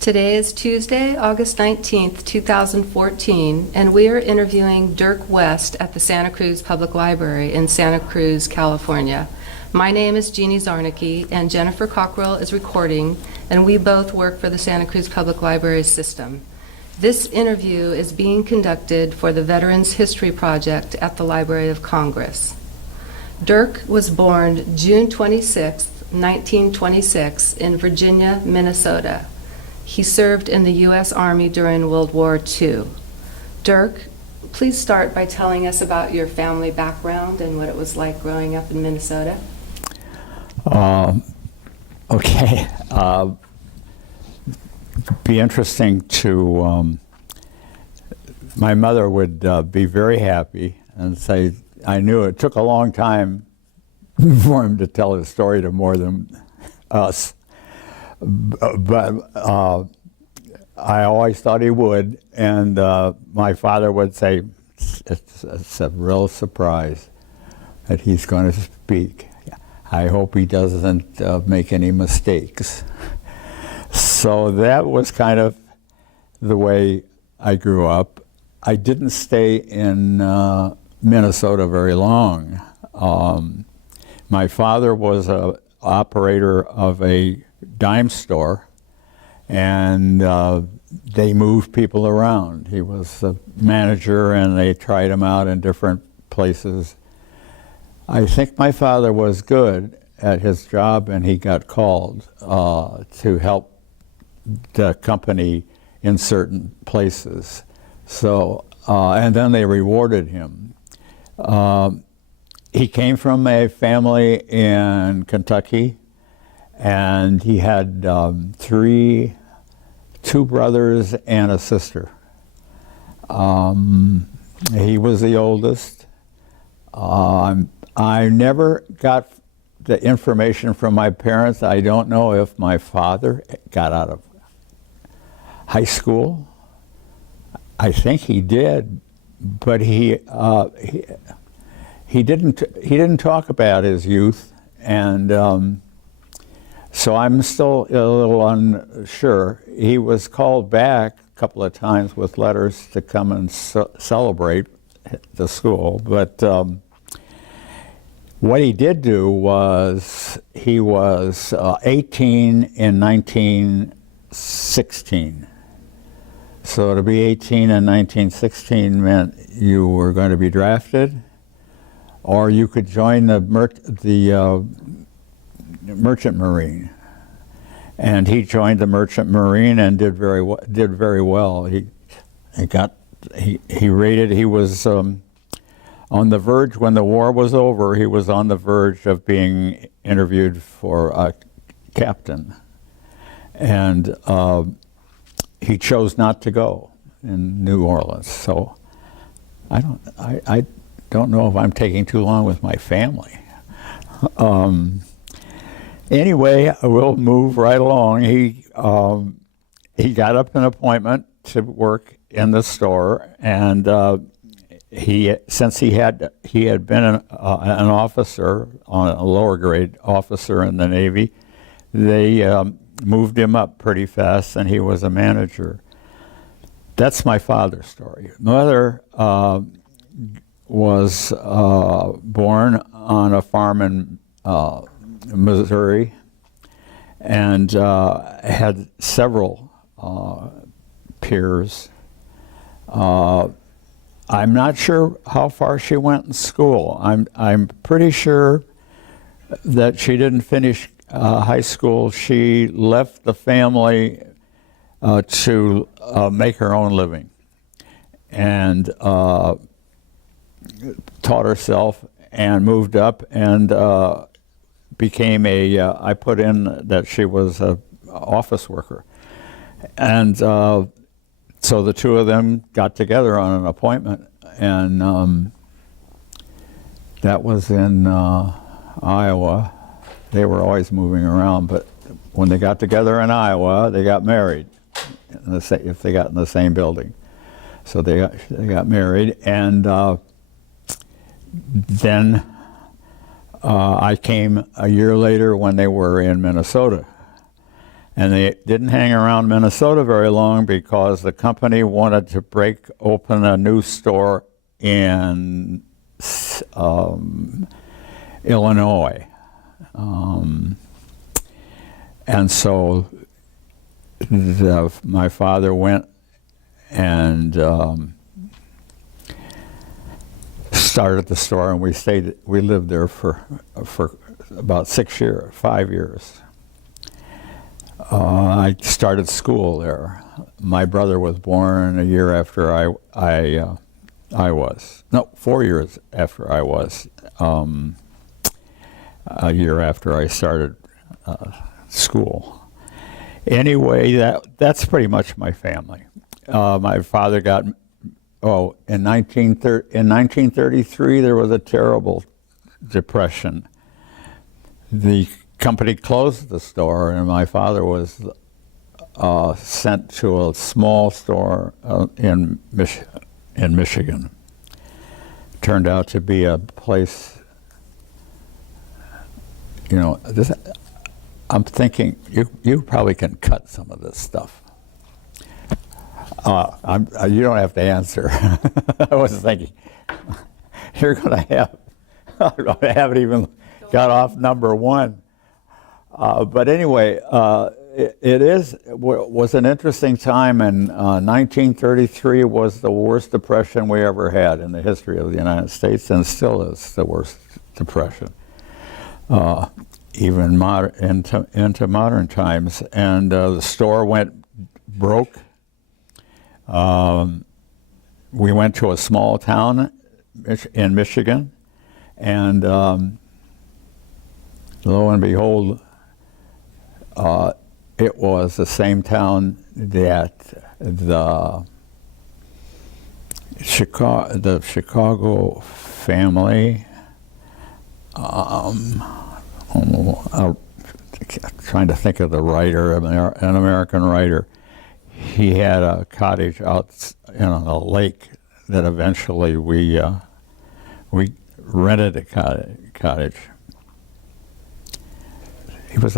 Today is Tuesday, August 19th, 2014, and we are interviewing Dirk West at the Santa Cruz Public Library in Santa Cruz, California. My name is Jeannie Zarnicki, and Jennifer Cockrell is recording, and we both work for the Santa Cruz Public Library system. This interview is being conducted for the Veterans History Project at the Library of Congress. Dirk was born June 26, 1926, in Virginia, Minnesota. He served in the U.S. Army during World War II. Dirk, please start by telling us about your family background and what it was like growing up in Minnesota. Okay. Be interesting to, my mother would be very happy and say, I knew it took a long time for him to tell his story to more than us. But I always thought he would, and my father would say, it's a real surprise that he's going to speak. I hope he doesn't make any mistakes. So that was kind of the way I grew up. I didn't stay in Minnesota very long. My father was an operator of a dime store, and they moved people around. He was a manager, and they tried him out in different places. I think my father was good at his job, and he got called to help the company in certain places. So, and then they rewarded him. He came from a family in Kentucky, and he had two brothers and a sister. He was the oldest. I never got the information from my parents. I don't know if my father got out of high school. I think he did, but he didn't talk about his youth, and so I'm still a little unsure. He was called back a couple of times with letters to come and celebrate the school, but what he did do was he was 18 in 1916. So to be 18 in 1916 meant you were going to be drafted, or you could join the Merchant Marine. And he joined the Merchant Marine and did very well. He was on the verge, when the war was over, he was on the verge of being interviewed for a captain. And he chose not to go in New Orleans. So I don't know if I'm taking too long with my family. Anyway, we'll move right along. He got up an appointment to work in the store, and since he had been an officer, on a lower grade officer in the Navy, they moved him up pretty fast, and he was a manager. That's my father's story. Mother was born on a farm in Missouri, and had several peers. I'm not sure how far she went in school. I'm pretty sure that she didn't finish high school. She left the family to make her own living, and taught herself and moved up and became I put in that she was an office worker. And so the two of them got together on an appointment, and that was in Iowa. They were always moving around, but when they got together in Iowa, they got married, if they got in the same building. So they got married, and then I came a year later when they were in Minnesota. And they didn't hang around Minnesota very long because the company wanted to break open a new store in Illinois. And so my father went and started the store, and we lived there for about 5 years. I started school there. My brother was born a year after I was. No, 4 years after I was. A year after I started school. Anyway, that's pretty much my family. My father got, in 1933 there was a terrible depression. The company closed the store, and my father was sent to a small store in Michigan. Turned out to be a place, I'm thinking you probably can cut some of this stuff. You don't have to answer. I was thinking, you're going to have, I haven't even got off number one. But anyway, it was an interesting time, and 1933 was the worst depression we ever had in the history of the United States, and still is the worst depression, even into modern times. And the store went broke. We went to a small town in Michigan, and lo and behold, it was the same town that the Chicago family, I'm trying to think of the writer, an American writer. He had a cottage out on a lake that eventually we rented a cottage. He was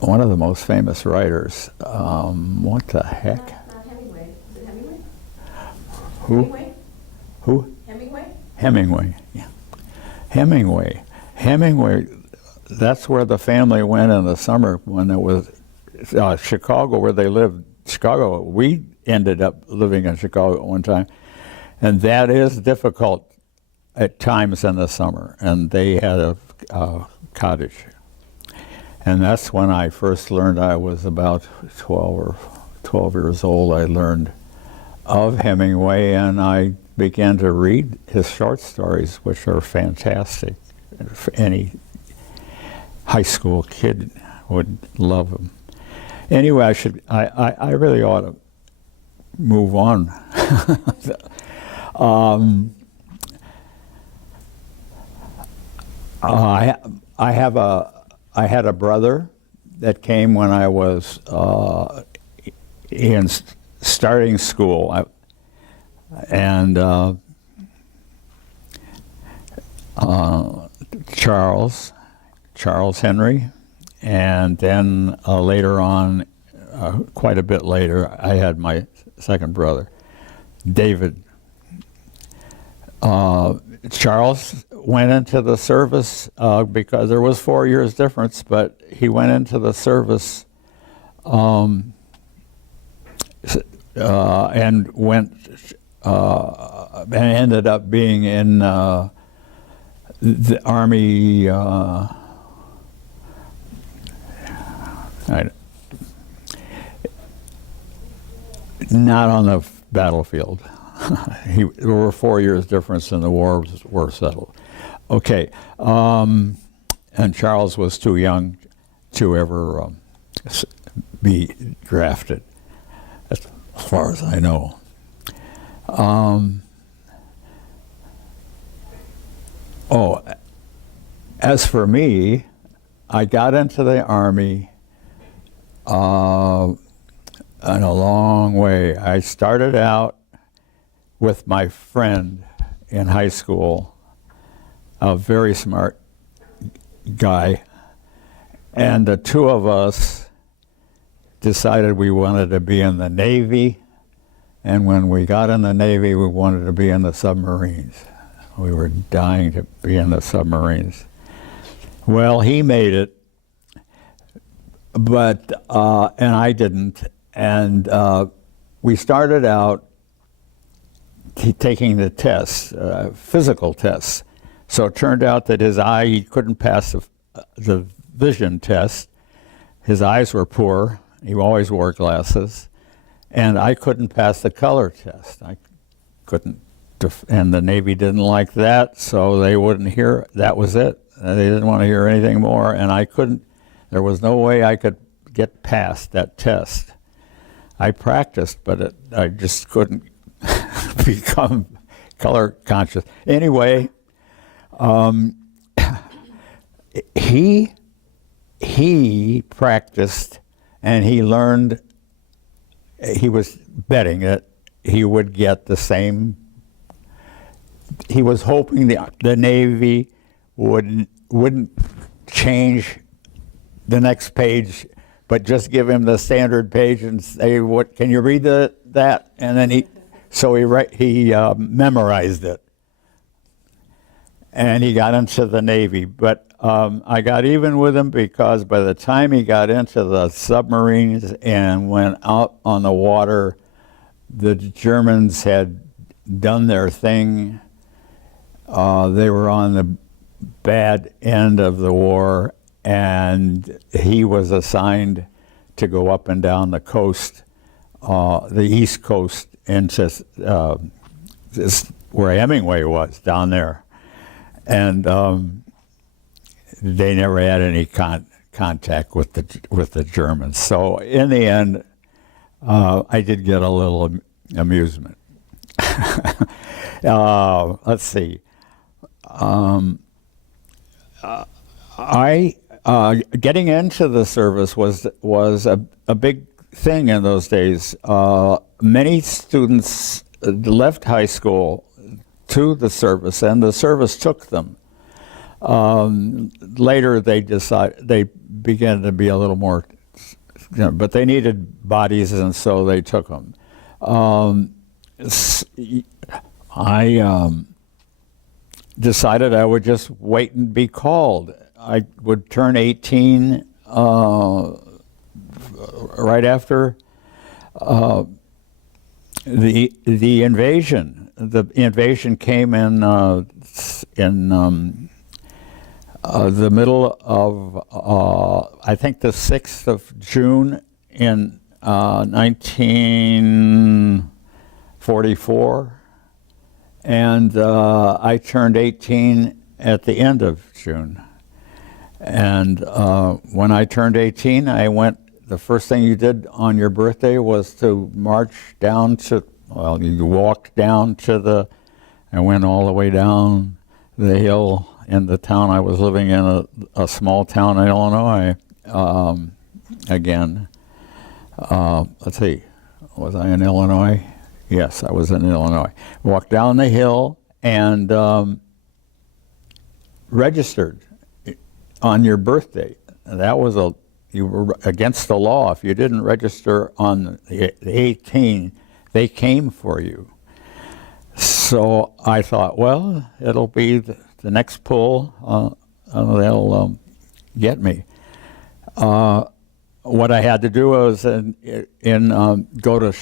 one of the most famous writers. What the heck? Not Hemingway. Is it Hemingway? Who? Hemingway? Who? Hemingway? Hemingway. Yeah. Hemingway. That's where the family went in the summer when it was Chicago, where they lived. Chicago. We ended up living in Chicago at one time, and that is difficult at times in the summer. And they had a cottage, and that's when I first learned. I was about 12 years old. I learned of Hemingway, and I began to read his short stories, which are fantastic. Any high school kid would love them. Anyway, I really ought to move on. I had a brother that came when I was in starting school, and Charles Henry, and then later on, quite a bit later, I had my second brother, David. Charles went into the service because there was 4 years difference, but he went into the service and ended up being in the Army. Not on the battlefield. There were 4 years difference, and the war were settled. Okay, and Charles was too young to ever be drafted, as far as I know. As for me, I got into the Army in a long way. I started out with my friend in high school, a very smart guy, And the two of us decided we wanted to be in the Navy. And when we got in the Navy, we wanted to be in the submarines. We were dying to be in the submarines. Well, he made it, but and I didn't. And we started out taking the tests, physical tests. So it turned out that his eye, he couldn't pass the vision test. His eyes were poor. He always wore glasses. And I couldn't pass the color test. I couldn't, and the Navy didn't like that, so they wouldn't hear, that was it. They didn't want to hear anything more, and I couldn't, there was no way I could get past that test. I practiced, but I just couldn't become color conscious. Anyway, he practiced, and he learned. He was betting that he would get the same. He was hoping the Navy wouldn't change the next page, but just give him the standard page and say, "What can you read that?" And then he memorized it, and he got into the Navy. But I got even with him because by the time he got into the submarines and went out on the water, the Germans had done their thing. They were on the bad end of the war, and he was assigned to go up and down the coast, the East Coast, into where Hemingway was, down there. And they never had any contact with the Germans. So in the end, I did get a little amusement. Let's see. Getting into the service was a big thing in those days. Many students left high school to the service, and the service took them. Later, they began to be a little more, but they needed bodies, and so they took them. I decided I would just wait and be called. I would turn 18 right after the invasion. The invasion came in the middle of, I think, the 6th of June in 1944, and I turned 18 at the end of June. And when I turned 18, I went, the first thing you did on your birthday was to march down to, well, you walked down to I went all the way down the hill in the town I was living in, a small town in Illinois. Again, let's see, was I in Illinois? Yes, I was in Illinois. Walked down the hill and registered on your birthday. That was you were against the law. If you didn't register on the 18, they came for you. So I thought, well, it'll be the next pull. They'll get me. What I had to do was go to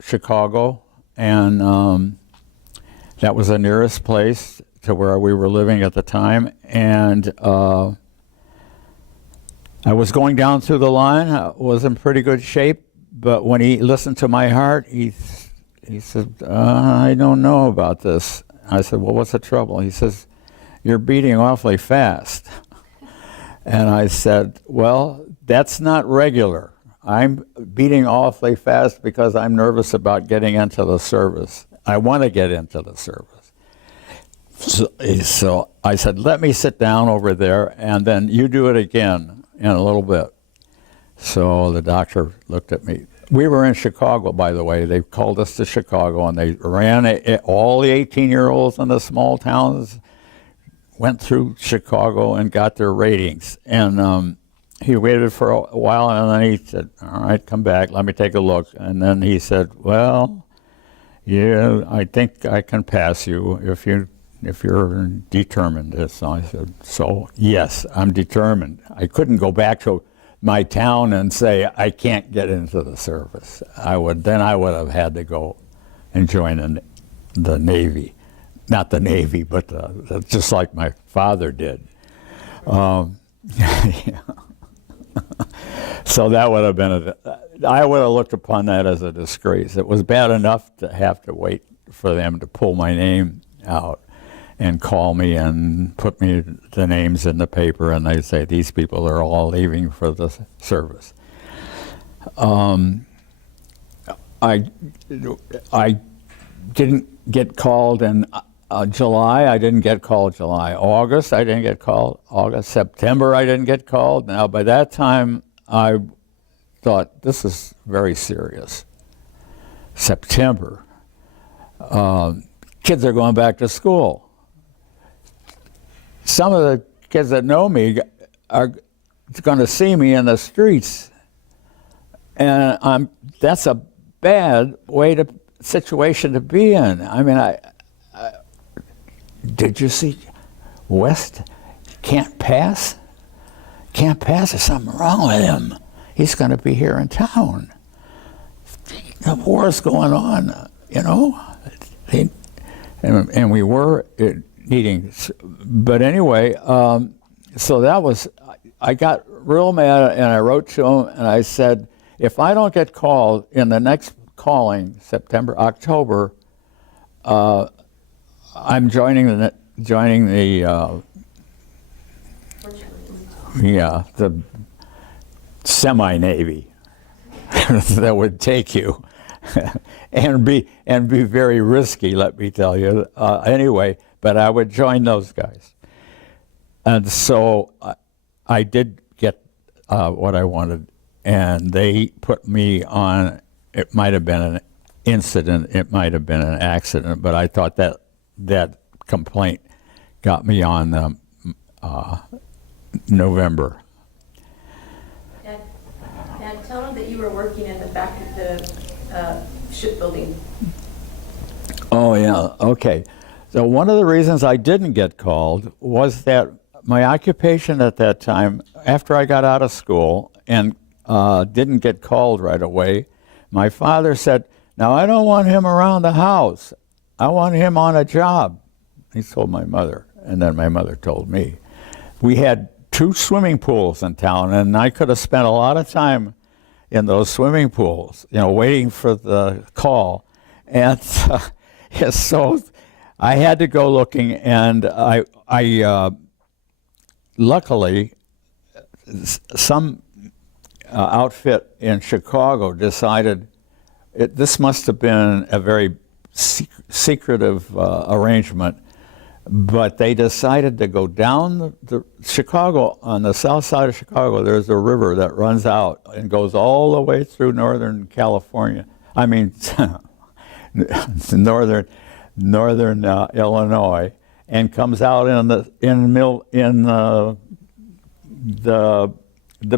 Chicago, and that was the nearest place to where we were living at the time. And I was going down through the line. I was in pretty good shape, but when he listened to my heart, he said, I don't know about this. I said, well, what's the trouble? He says, you're beating awfully fast. And I said, well, that's not regular. I'm beating awfully fast because I'm nervous about getting into the service. I want to get into the service. So I said, let me sit down over there, and then you do it again in a little bit. So the doctor looked at me. We were in Chicago, by the way. They called us to Chicago, and they ran all the 18-year-olds in the small towns, went through Chicago and got their ratings. And he waited for a while, and then he said, "All right, come back. Let me take a look." And then he said, "Well, yeah, I think I can pass you if you're determined." So I said, "So yes, I'm determined." I couldn't go back to my town and say I can't get into the service. I would have had to go and join the Navy, not the Navy, but just like my father did. Yeah. So that would have been I would have looked upon that as a disgrace. It was bad enough to have to wait for them to pull my name out and call me and put me the names in the paper, and they say these people are all leaving for the service. I didn't get called in July. I didn't get called July. August, I didn't get called. August, September, I didn't get called. Now, by that time, I thought, this is very serious. September. Kids are going back to school. Some of the kids that know me are going to see me in the streets, and that's a bad situation to be in. I mean, did you see West can't pass? Can't pass. There's something wrong with him. He's going to be here in town. The war's going on, you know. And we were needing, but anyway, so that was, I got real mad, and I wrote to him, and I said, if I don't get called in the next calling, September, October, I'm joining the the semi-Navy that would take you and be very risky, let me tell you. Anyway, but I would join those guys. And so I did get what I wanted, and they put me on, it might have been an incident, it might have been an accident, but I thought that complaint got me on November. Dad, tell them that you were working in the back of the shipbuilding. Oh, yeah, okay. So one of the reasons I didn't get called was that my occupation at that time, after I got out of school and didn't get called right away, my father said, now I don't want him around the house. I want him on a job. He told my mother, and then my mother told me. We had 2 swimming pools in town, and I could have spent a lot of time in those swimming pools, you know, waiting for the call. And so I had to go looking, and I luckily, some outfit in Chicago decided this must have been a very secretive arrangement, but they decided to go down the Chicago, on the south side of Chicago, there's a river that runs out and goes all the way through northern California. I mean, northern Illinois, and comes out in the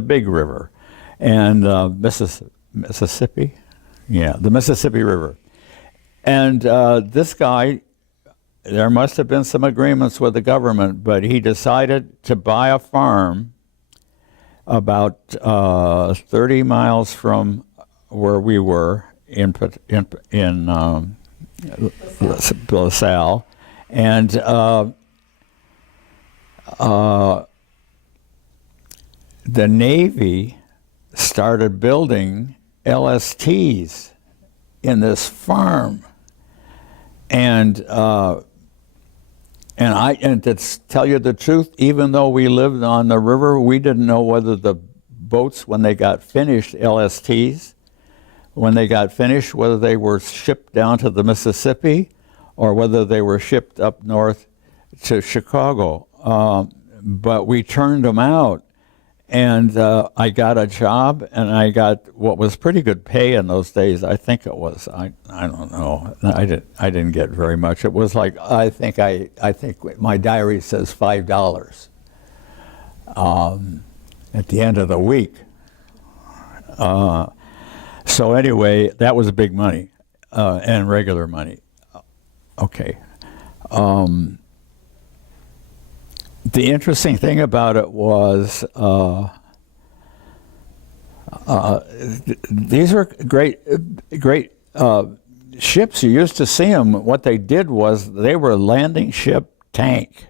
big river, and Mississippi, yeah, the Mississippi River. And this guy, there must have been some agreements with the government, but he decided to buy a farm about 30 miles from where we were in LaSalle, and the Navy started building LSTs in this farm, and to tell you the truth, even though we lived on the river, we didn't know whether the boats, when they got finished, LSTs, when they got finished, whether they were shipped down to the Mississippi or whether they were shipped up north to Chicago. But we turned them out, and I got a job, and I got what was pretty good pay in those days. I think it was, I don't know, I didn't get very much. It was like, I think my diary says $5. at the end of the week. So anyway, that was big money and regular money. Okay. The interesting thing about it was these were great ships. You used to see them. What they did was they were landing ship tank.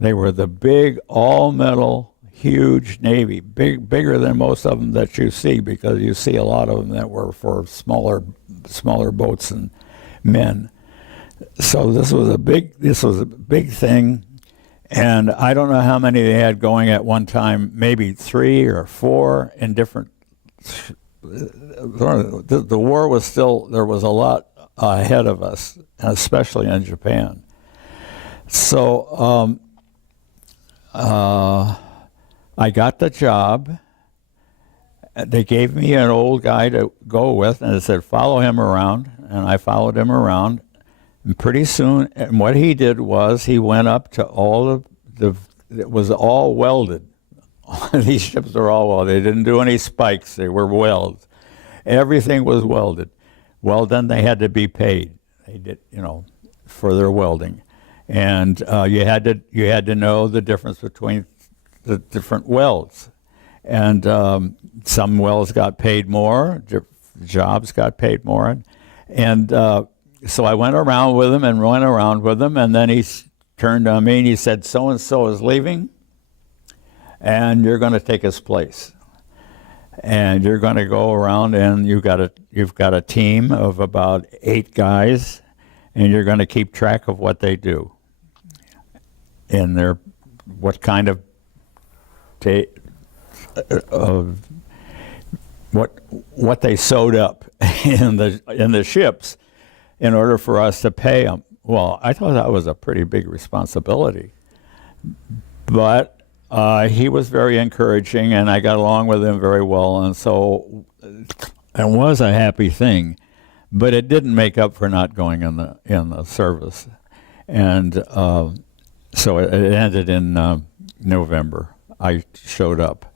They were the big all-metal, huge Navy, bigger than most of them that you see, because you see a lot of them that were for smaller boats and men. So this was a big thing, and I don't know how many they had going at one time. Maybe 3 or 4 in different. The war was still, there was a lot ahead of us, especially in Japan. So I got the job. They gave me an old guy to go with, and it said, follow him around. And I followed him around. And pretty soon, and what he did was he went up to all it was all welded. These ships are all welded. They didn't do any spikes. They were welded. Everything was welded. Well, then they had to be paid. They did, for their welding. And you had to know the difference between the different welds. And some welds got paid more, jobs got paid more. And so I went around with him, and then he turned on me and he said, so-and-so is leaving, and you're going to take his place. And you're going to go around, and you've got a team of about 8 guys, and you're going to keep track of what they do and what kind of what they sewed up in the ships in order for us to pay them. Well, I thought that was a pretty big responsibility, but he was very encouraging, and I got along with him very well, and so it was a happy thing, but it didn't make up for not going in the service, and so it ended in November. I showed up.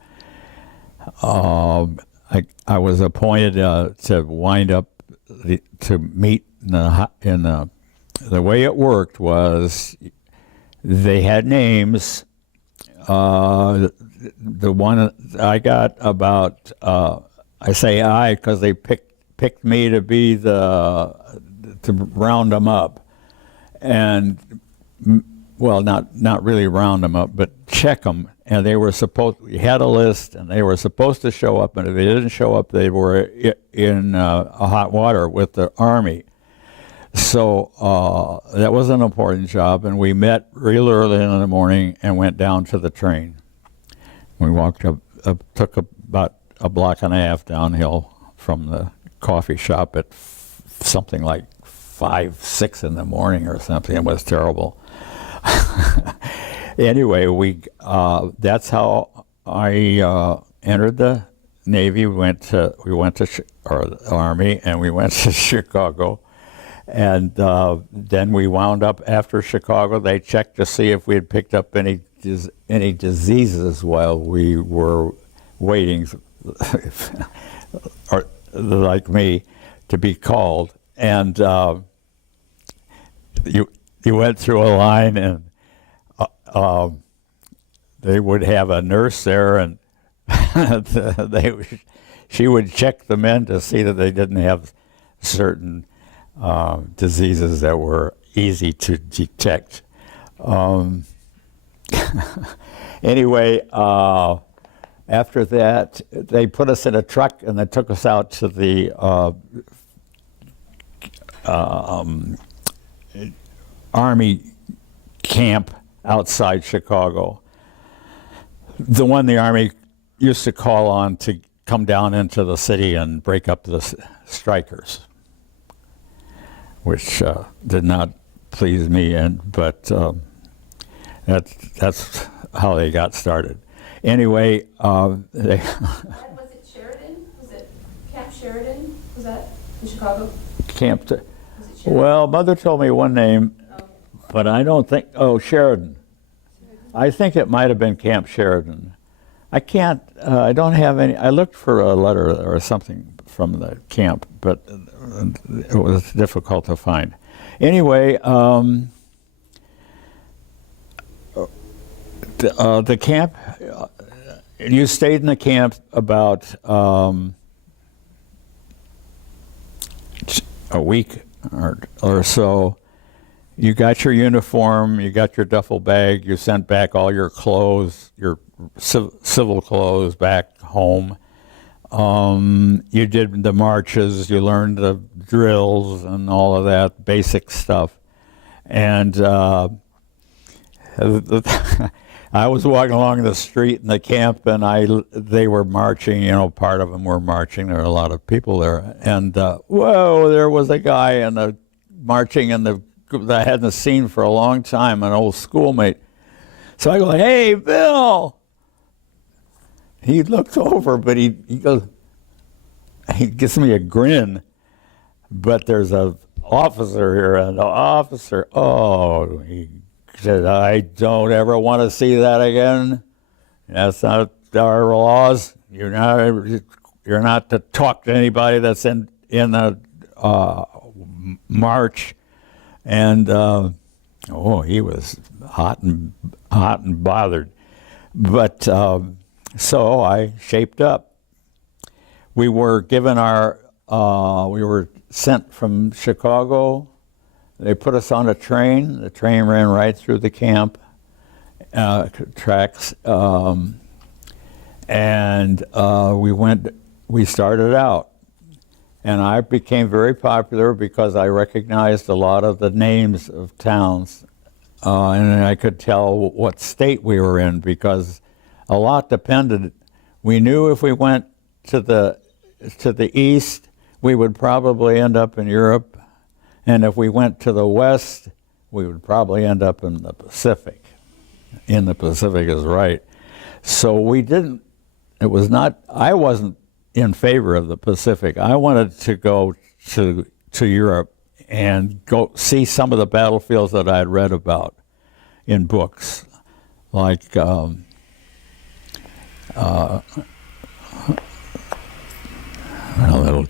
I was appointed to wind up to meet in the way it worked was they had names. The one I got about, I say I because they picked me to be to round them up, and well, not really round them up, but check them. And they were we had a list, and they were supposed to show up, and if they didn't show up, they were in hot water with the Army. So that was an important job, and we met real early in the morning and went down to the train. We walked took about a block and a half downhill from the coffee shop at something like 5, 6 in the morning or something. It was terrible. Anyway, that's how I entered the Navy. We went to the Army, and we went to Chicago, and then we wound up after Chicago. They checked to see if we had picked up any diseases while we were waiting, or like me, to be called. And you went through a line, and they would have a nurse there, and she would check the men to see that they didn't have certain diseases that were easy to detect. Anyway, after that, they put us in a truck, and they took us out to the Army camp outside Chicago. The one the Army used to call on to come down into the city and break up the strikers, which did not please me, but that's how they got started. Anyway, Was it Sheridan? Was it Camp Sheridan? Was that in Chicago? Camp. Was it Sheridan? Well, Mother told me one name, Okay. but I don't think. Oh, Sheridan. I think it might have been Camp Sheridan. I can't, I don't have any, I looked for a letter or something from the camp, but it was difficult to find. Anyway, the camp, you stayed in the camp about a week or so. You got your uniform, you got your duffel bag, you sent back all your clothes, your civil clothes back home. You did the marches, you learned the drills and all of that basic stuff. And I was walking along the street in the camp, and they were marching. You know, part of them were marching. There were a lot of people there, and whoa, there was a guy marching that I hadn't seen for a long time, an old schoolmate. So I go, "Hey, Bill." He looks over, but he goes, he gives me a grin. But there's an officer here, and the officer, he said, "I don't ever want to see that again. That's not our laws. You're not to talk to anybody that's in the march." And he was hot and bothered. But so I shaped up. We were given we were sent from Chicago. They put us on a train. The train ran right through the camp tracks, and we started out. And I became very popular because I recognized a lot of the names of towns, and I could tell what state we were in, because a lot depended. We knew if we went to the east, we would probably end up in Europe. And if we went to the west, we would probably end up in the Pacific. In the Pacific is right. So I wasn't in favor of the Pacific. I wanted to go to Europe and go see some of the battlefields that I had read about in books, like it'll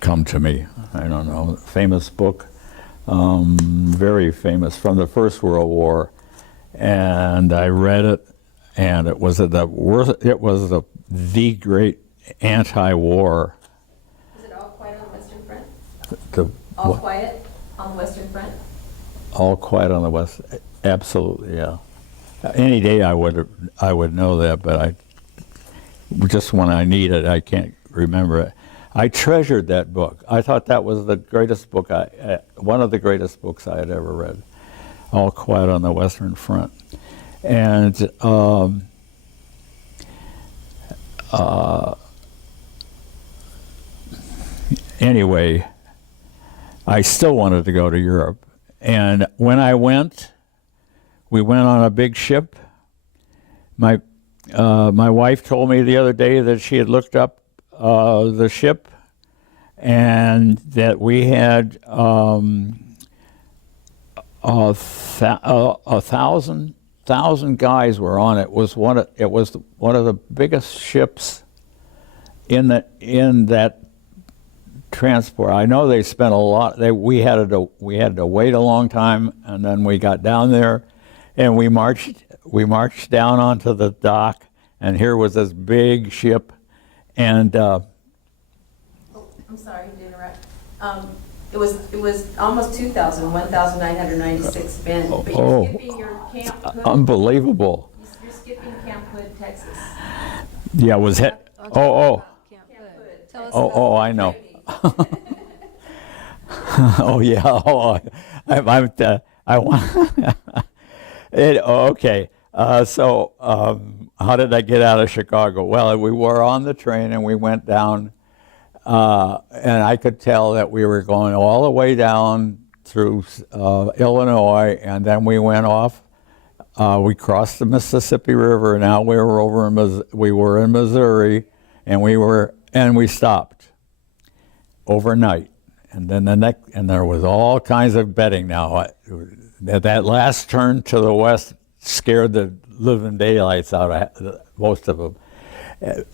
come to me. I don't know. Famous book. Very famous, from the First World War, and I read it, and it was the great anti-war. Is it All Quiet on the Western Front? All Quiet on the Western Front? All Quiet on the West, absolutely, yeah. Any day I would know that, but just when I need it, I can't remember it. I treasured that book. I thought that was the greatest book, one of the greatest books I had ever read, All Quiet on the Western Front. And anyway, I still wanted to go to Europe. And when we went on a big ship. My wife told me the other day that she had looked up the ship, and that we had 1,000 guys were on it. It was one of the biggest ships in that transport. I know they spent a lot. We had to wait a long time, and then we got down there, and we marched down onto the dock, and here was this big ship. And I'm sorry to interrupt. It was almost 2,000, 1,996 men. But you're skipping your Camp Hood. Unbelievable. You're skipping Camp Hood, Texas. Yeah, was it? Camp Hood. Tell us about I know. Oh yeah. I want. Okay. So how did I get out of Chicago? Well, we were on the train and we went down, and I could tell that we were going all the way down through Illinois, and then we went off. We crossed the Mississippi River. Now we were in Missouri, and we stopped overnight. And then there was all kinds of betting. Now that last turn to the west scared the living daylights out of most of them.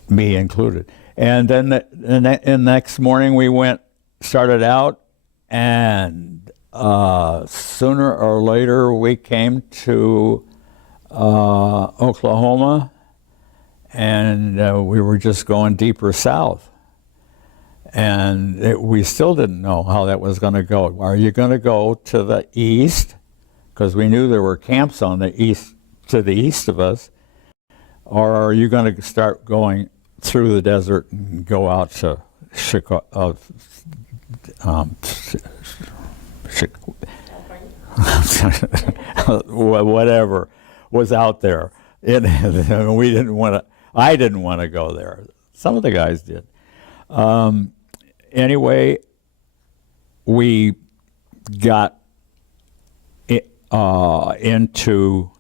me included. And then the next morning we started out, and sooner or later we came to Oklahoma, and we were just going deeper south. And we still didn't know how that was going to go. Are you going to go to the east? Because we knew there were camps on the east, to the east of us. Or are you going to start going through the desert and go out to Chicago, whatever was out there? We didn't want to. I didn't want to go there. Some of the guys did. Anyway, we got into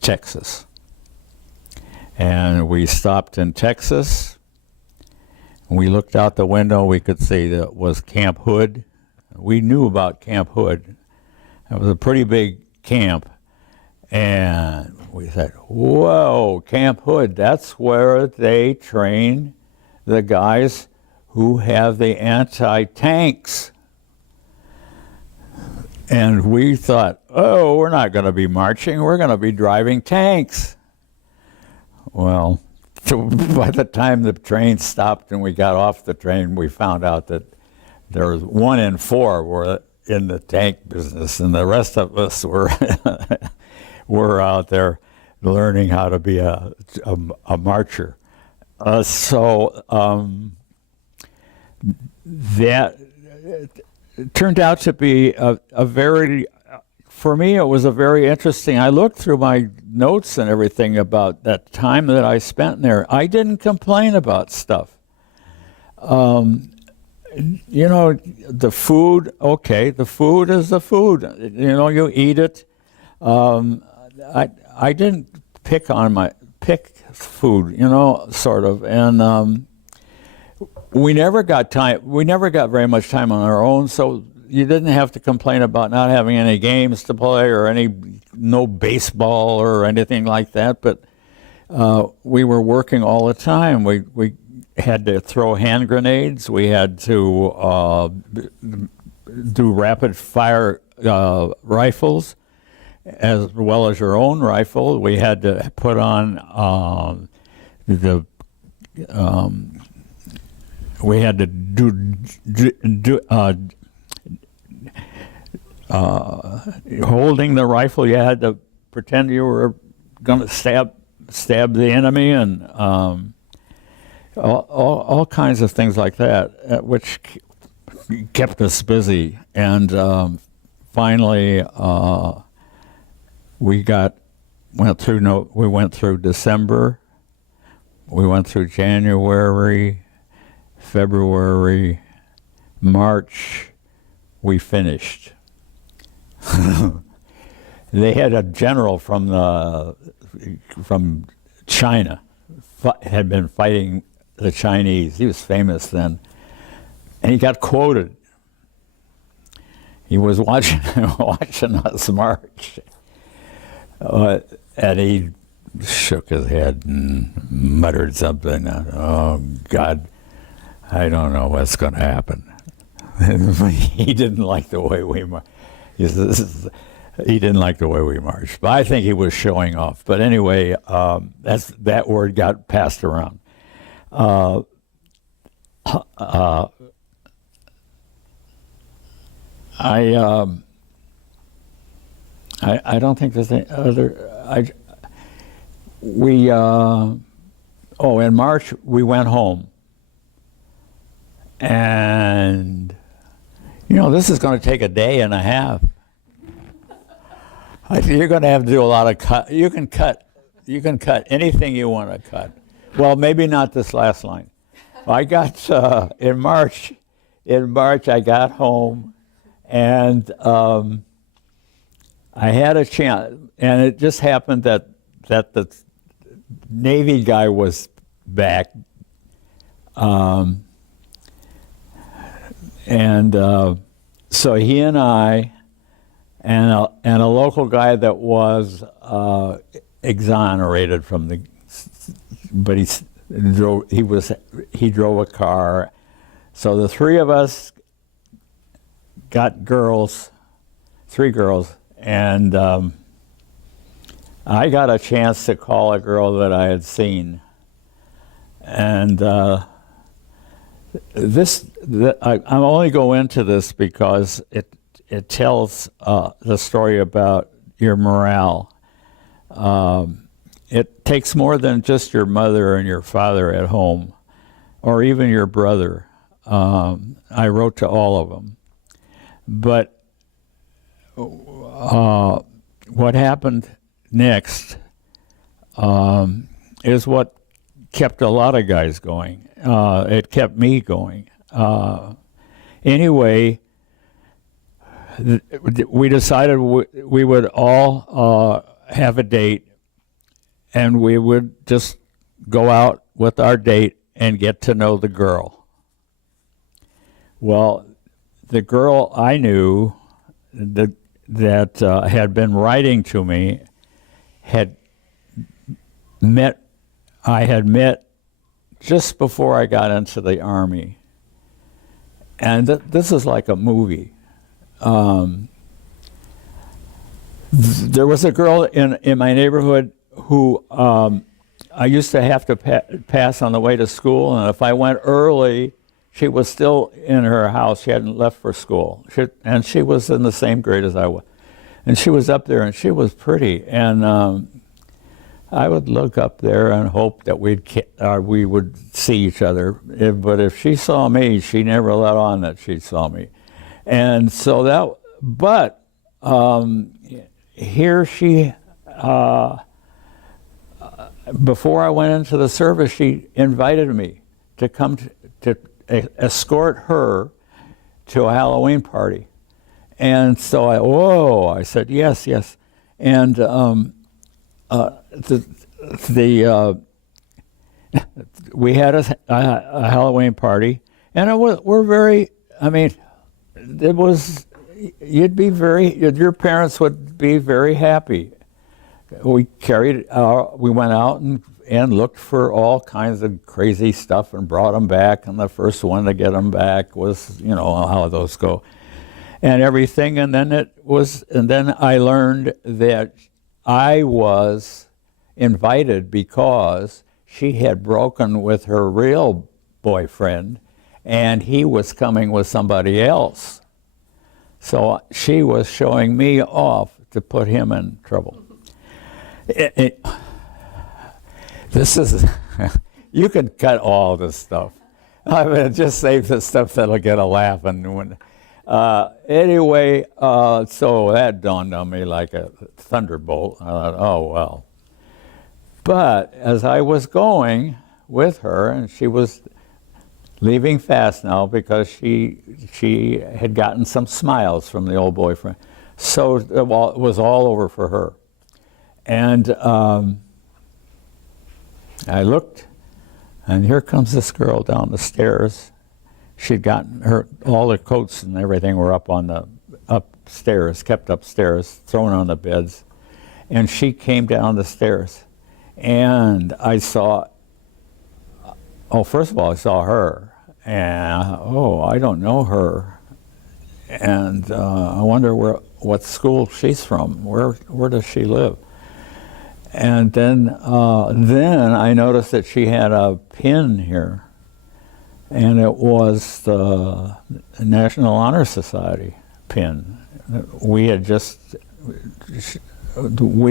Texas, and we stopped in Texas. We looked out the window. We could see that it was Camp Hood. We knew about Camp Hood. It was a pretty big camp, and we said, "Whoa, Camp Hood! That's where they train the guys who have the anti-tanks." And we thought, oh, we're not going to be marching, we're going to be driving tanks. Well, by the time the train stopped and we got off the train, we found out that there was 1 in 4 were in the tank business, and the rest of us were were out there learning how to be a marcher. That turned out to be a very, for me, it was a very interesting. I looked through my notes and everything about that time that I spent there. I didn't complain about stuff. You know, the food, okay, the food is the food. You know, you eat it. I didn't pick food, you know, sort of, and we never got very much time on our own, so you didn't have to complain about not having any games to play or no baseball or anything like that, but we were working all the time. We had to throw hand grenades. We had to do rapid fire rifles, as well as your own rifle. We had to put on we had to holding the rifle. You had to pretend you were going to stab the enemy, and all kinds of things like that, which kept us busy. And finally, we went through December, we went through January, February, March, we finished. They had a general from China, had been fighting the Chinese. He was famous then, and he got quoted. He was watching us march, and he shook his head and muttered something. Oh God, I don't know what's going to happen. He didn't like the way we marched. He didn't like the way we marched, but I think he was showing off. But anyway, that word got passed around. I don't think there's any other. In March we went home, and this is going to take a day and a half. You're going to have to do a lot of cut. You can cut anything you want to cut. Well, maybe not this last line. I got in March. I got home, and I had a chance. And it just happened that the Navy guy was back, so he and I and a local guy that was exonerated from but he drove a car. So the three of us got girls, 3 girls, and I got a chance to call a girl that I had seen. And I only go into this because it tells the story about your morale. It takes more than just your mother and your father at home, or even your brother. I wrote to all of them. But what happened next is what kept a lot of guys going. It kept me going. Anyway, we decided we would all have a date, and we would just go out with our date and get to know the girl. Well, the girl I knew that had been writing to me I had met just before I got into the Army. And this is like a movie. There was a girl in my neighborhood who I used to have to pass on the way to school, and if I went early, she was still in her house. She hadn't left for school. And she was in the same grade as I was. And she was up there, and she was pretty. And I would look up there and hope that we would see each other. But if she saw me, she never let on that she saw me. And so here she, before I went into the service, she invited me to come to escort her to a Halloween party. And so I said, yes. And we had a Halloween party, and your parents would be very happy. We went out and looked for all kinds of crazy stuff and brought them back, and the first one to get them back was, how those go and everything. And then I learned that I was invited because she had broken with her real boyfriend, and he was coming with somebody else. So she was showing me off to put him in trouble. This is, you can cut all this stuff. I mean, just save the stuff that'll get a laugh. Anyway, so that dawned on me like a thunderbolt. I thought, oh, well. But as I was going with her, and she was leaving fast now because she had gotten some smiles from the old boyfriend. So it was all over for her. And I looked, and here comes this girl down the stairs. She'd gotten all the coats and everything were up on the upstairs, kept upstairs, thrown on the beds. And she came down the stairs. And I saw, first of all, I saw her. And, I don't know her. And I wonder what school she's from. Where does she live? And then I noticed that she had a pin here, and it was the National Honor Society pin. We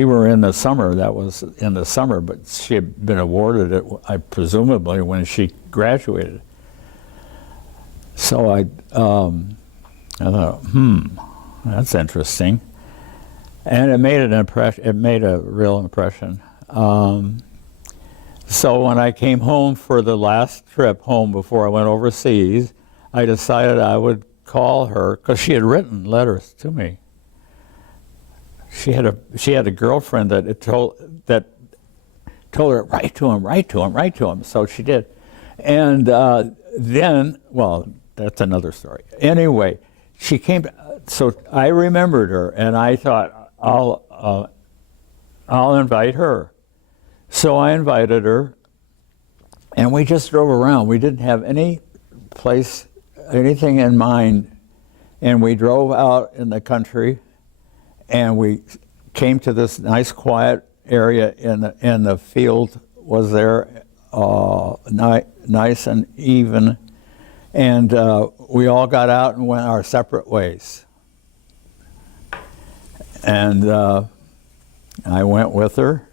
were in the summer. That was in the summer, but she had been awarded it, presumably, when she graduated. So I thought, that's interesting. And it made an impression. It made a real impression. So when I came home for the last trip home before I went overseas, I decided I would call her because she had written letters to me. She had a girlfriend that told her, write to him. So she did, and then, well, that's another story. Anyway, she came. So I remembered her, and I thought, I'll invite her. So I invited her, And we just drove around. We didn't have any place, anything in mind. And we drove out in the country, and we came to this nice quiet area in the field was there, nice and even. And we all got out and went our separate ways. And I went with her.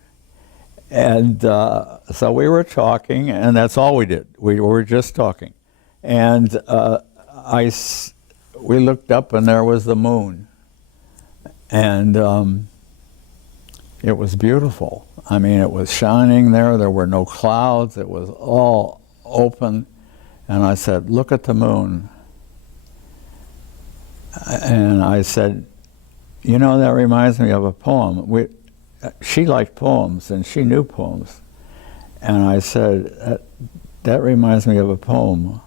And so we were talking, and that's all we did. We were just talking. And we looked up, and there was the moon. And it was beautiful. I mean, it was shining there. There were no clouds. It was all open. And I said, look at the moon. And I said, you know, that reminds me of a poem. She liked poems, and she knew poems. And I said, that reminds me of a poem.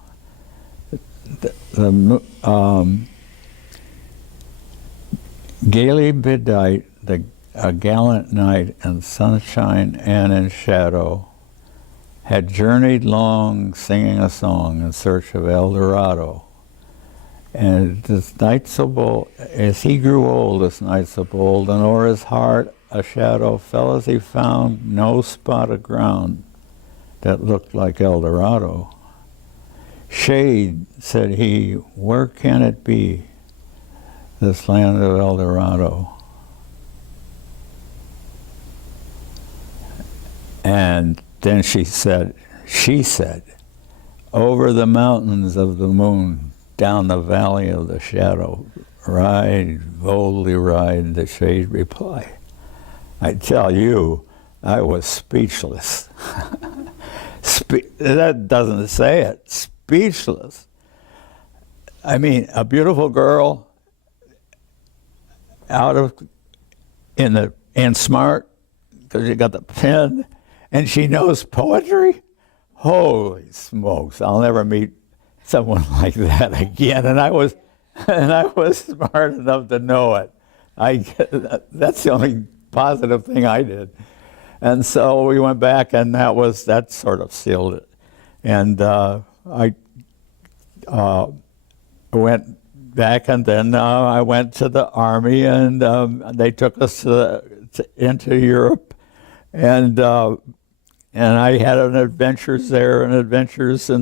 Gaily bedight, a gallant knight in sunshine and in shadow, had journeyed long singing a song in search of El Dorado. And this knight so bold, as he grew old, this knight so bold, and o'er his heart a shadow fell as he found no spot of ground that looked like El Dorado. Shade, said he, where can it be, this land of El Dorado? And then she said, over the mountains of the moon, down the valley of the shadow, ride, boldly ride, the shade replied. I tell you, I was speechless. That doesn't say it, speechless. I mean, a beautiful girl, and smart, because you got the pen, and she knows poetry? Holy smokes, I'll never meet someone like that again. And I was smart enough to know it. That's the only positive thing I did. And so we went back, and that sort of sealed it. And I went back, and then I went to the Army, and they took us into Europe, and I had adventures there, and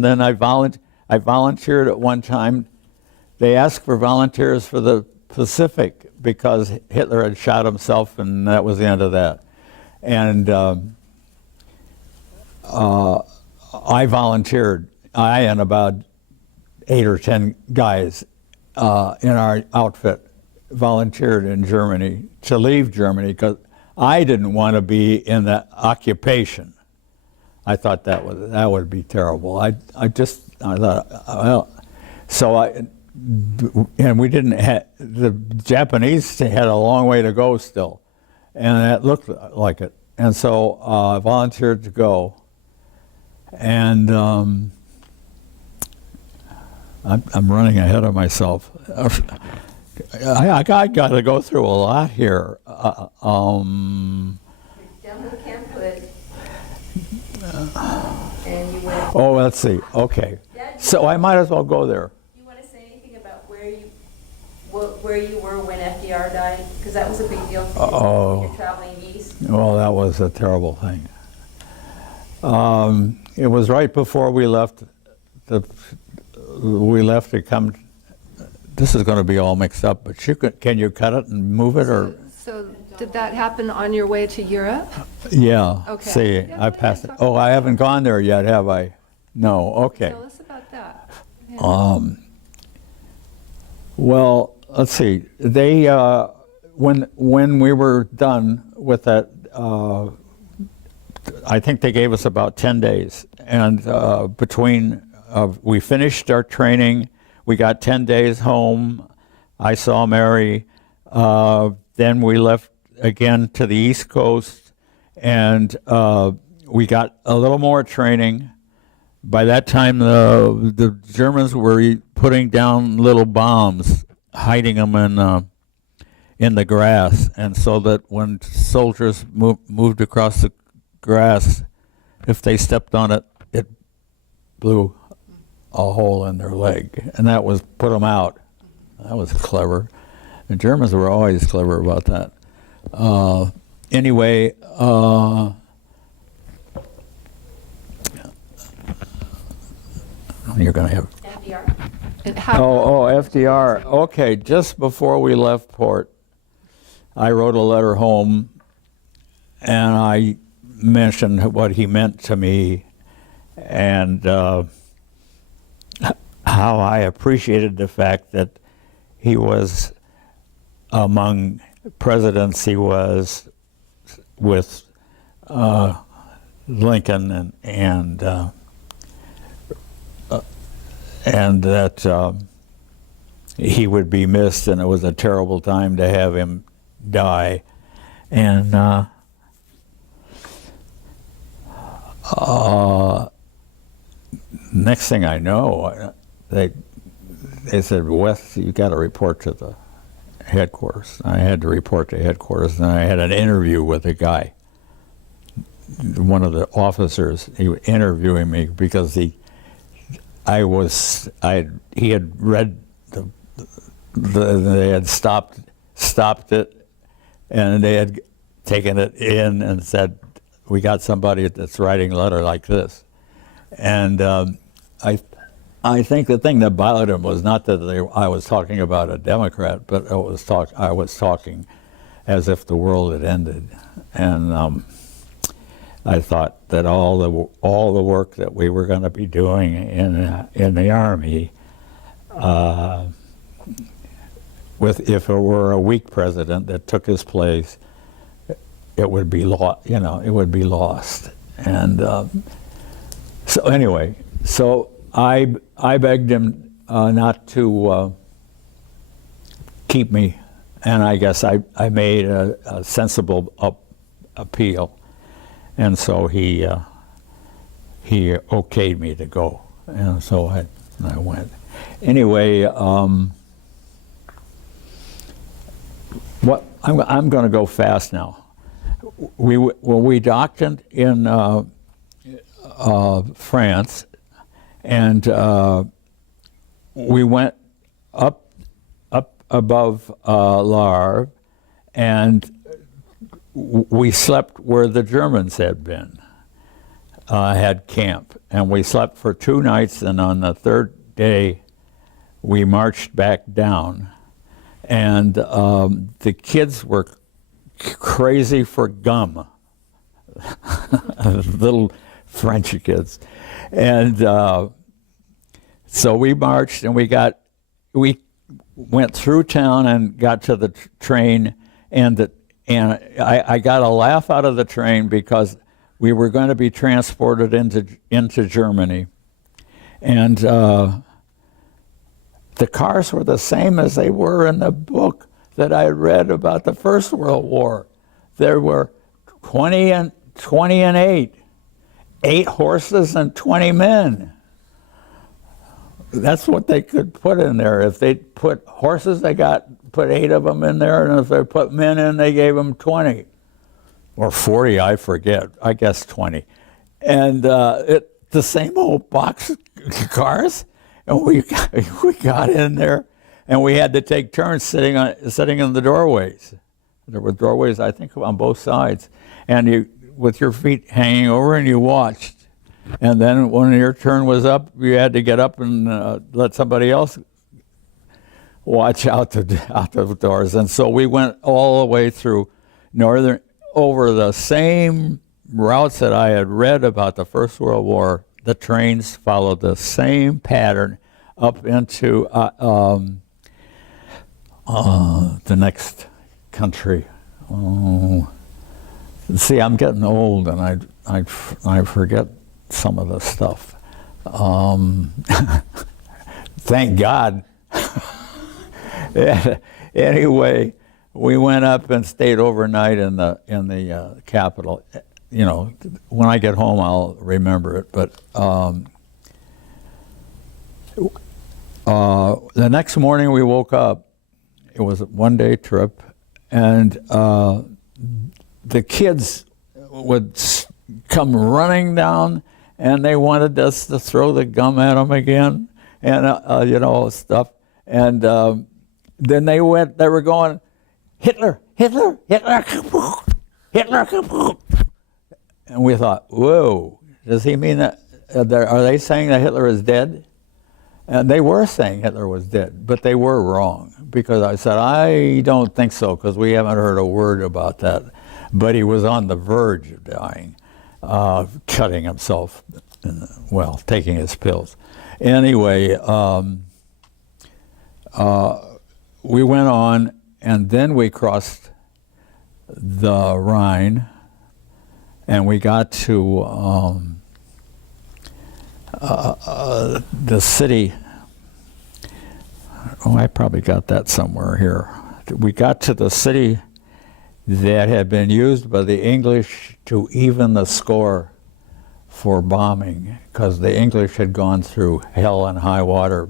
then I volunteered at one time. They asked for volunteers for the Pacific because Hitler had shot himself, and that was the end of that. And I volunteered. I and about 8 or 10 guys in our outfit volunteered in Germany to leave Germany because I didn't want to be in the occupation. I thought that would be terrible. I thought, well, so and we didn't have, the Japanese had a long way to go still, and it looked like it. And so I volunteered to go, and I'm running ahead of myself. I got to go through a lot here. Down to Camp Hood, and you went. Oh, let's see. Okay, so I might as well go there. You want to say anything about where you were when FDR died? Because that was a big deal for you. Oh. You're traveling east. Well, that was a terrible thing. It was right before we left. We left to come. This is going to be all mixed up, but can you cut it and move it, or? So did that happen on your way to Europe? Yeah. Okay. See, Yeah, I passed it. Oh, I haven't gone there yet, have I? No. Okay. Tell us about that. Yeah. Well, let's see. They when we were done with that, I think they gave us about 10 days, and between we finished our training, we got 10 days home. I saw Mary. Then we left again to the East Coast, and we got a little more training. By that time, the Germans were putting down little bombs, hiding them in the grass, and so that when soldiers moved across the grass, if they stepped on it, it blew a hole in their leg, and that was put them out. That was clever. The Germans were always clever about that. Anyway, you're going to have... FDR? FDR. Okay, just before we left port, I wrote a letter home, and I mentioned what he meant to me, and how I appreciated the fact that he was among presidents. He was with Lincoln and that he would be missed, and it was a terrible time to have him die. And next thing I know, they said, Wes, you got to report to the headquarters. I had to report to headquarters, and I had an interview with a guy, one of the officers. He was interviewing me because he had read they had stopped it, and they had taken it in and said, we got somebody that's writing a letter like this. And I think the thing that bothered him was not that I was talking about a Democrat, but I was talking as if the world had ended. And I thought that all the work that we were going to be doing in the Army, if it were a weak president that took his place, it would be it would be lost. And so anyway, so I begged him not to keep me, and I guess I made a sensible appeal, and so he okayed me to go, and so I went. Anyway, I'm going to go fast now. We docked in France, and we went up above Lahr, and we slept where the Germans had been, had camp, and we slept for 2 nights, and on the 3rd day we marched back down, and the kids were crazy for gum. Little French kids. And so we marched, and we went through town and got to the train, and I got a laugh out of the train because we were going to be transported into Germany, and the cars were the same as they were in the book that I read about the First World War. There were 20 and 8 horses and 20 men. That's what they could put in there. If they put horses, they put 8 of them in there, and if they put men in, they gave them 20. Or 40, I forget. I guess 20. And the same old box cars, and we got in there, and we had to take turns sitting in the doorways. There were doorways, I think, on both sides, and you, with your feet hanging over, and you watched. And then when your turn was up, you had to get up and let somebody else watch out the doors. And so we went all the way through over the same routes that I had read about the First World War. The trains followed the same pattern up into the next country. Oh. See, I'm getting old, and I forget some of the stuff. Thank God. Anyway, we went up and stayed overnight in the capital. You know, when I get home, I'll remember it. But the next morning we woke up. It was a one-day trip, and the kids would come running down and they wanted us to throw the gum at them again, and you know, stuff. And then they were going, Hitler, Hitler, Hitler, Hitler. And we thought, whoa, does he mean that, are they saying that Hitler is dead? And they were saying Hitler was dead, but they were wrong, because I said, I don't think so, because we haven't heard a word about that. But he was on the verge of dying, cutting himself, well, taking his pills. Anyway, we went on, and then we crossed the Rhine, and we got to the city. Oh, I probably got that somewhere here. We got to the city that had been used by the English to even the score for bombing, because the English had gone through hell and high water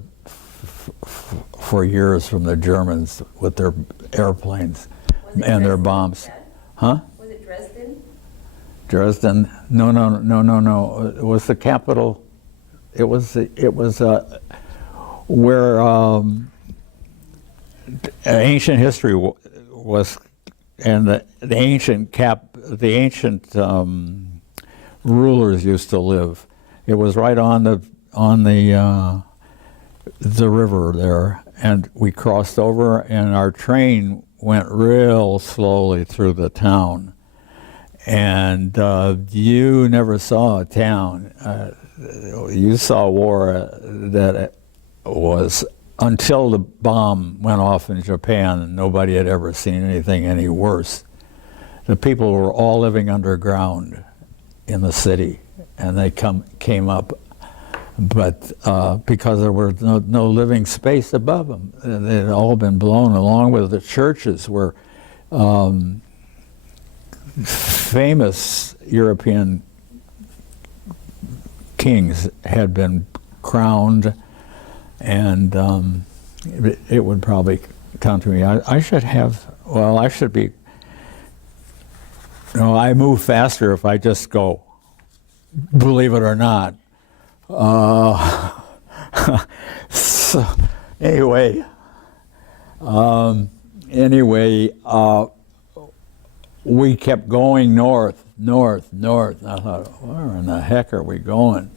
for years from the Germans with their airplanes and their bombs. Huh? Was it Dresden? Dresden? No. It was the capital. It was where ancient history was, and the ancient rulers used to live. It was right on the river there, and we crossed over, and our train went real slowly through the town, and you never saw a town. You saw war that was, until the bomb went off in Japan, and nobody had ever seen anything any worse. The people were all living underground in the city, and they came up, but because there was no living space above them, they had all been blown, along with the churches where famous European kings had been crowned, and it would probably come to me. I should be, I move faster if I just go, believe it or not. So, anyway, we kept going north. I thought, where in the heck are we going?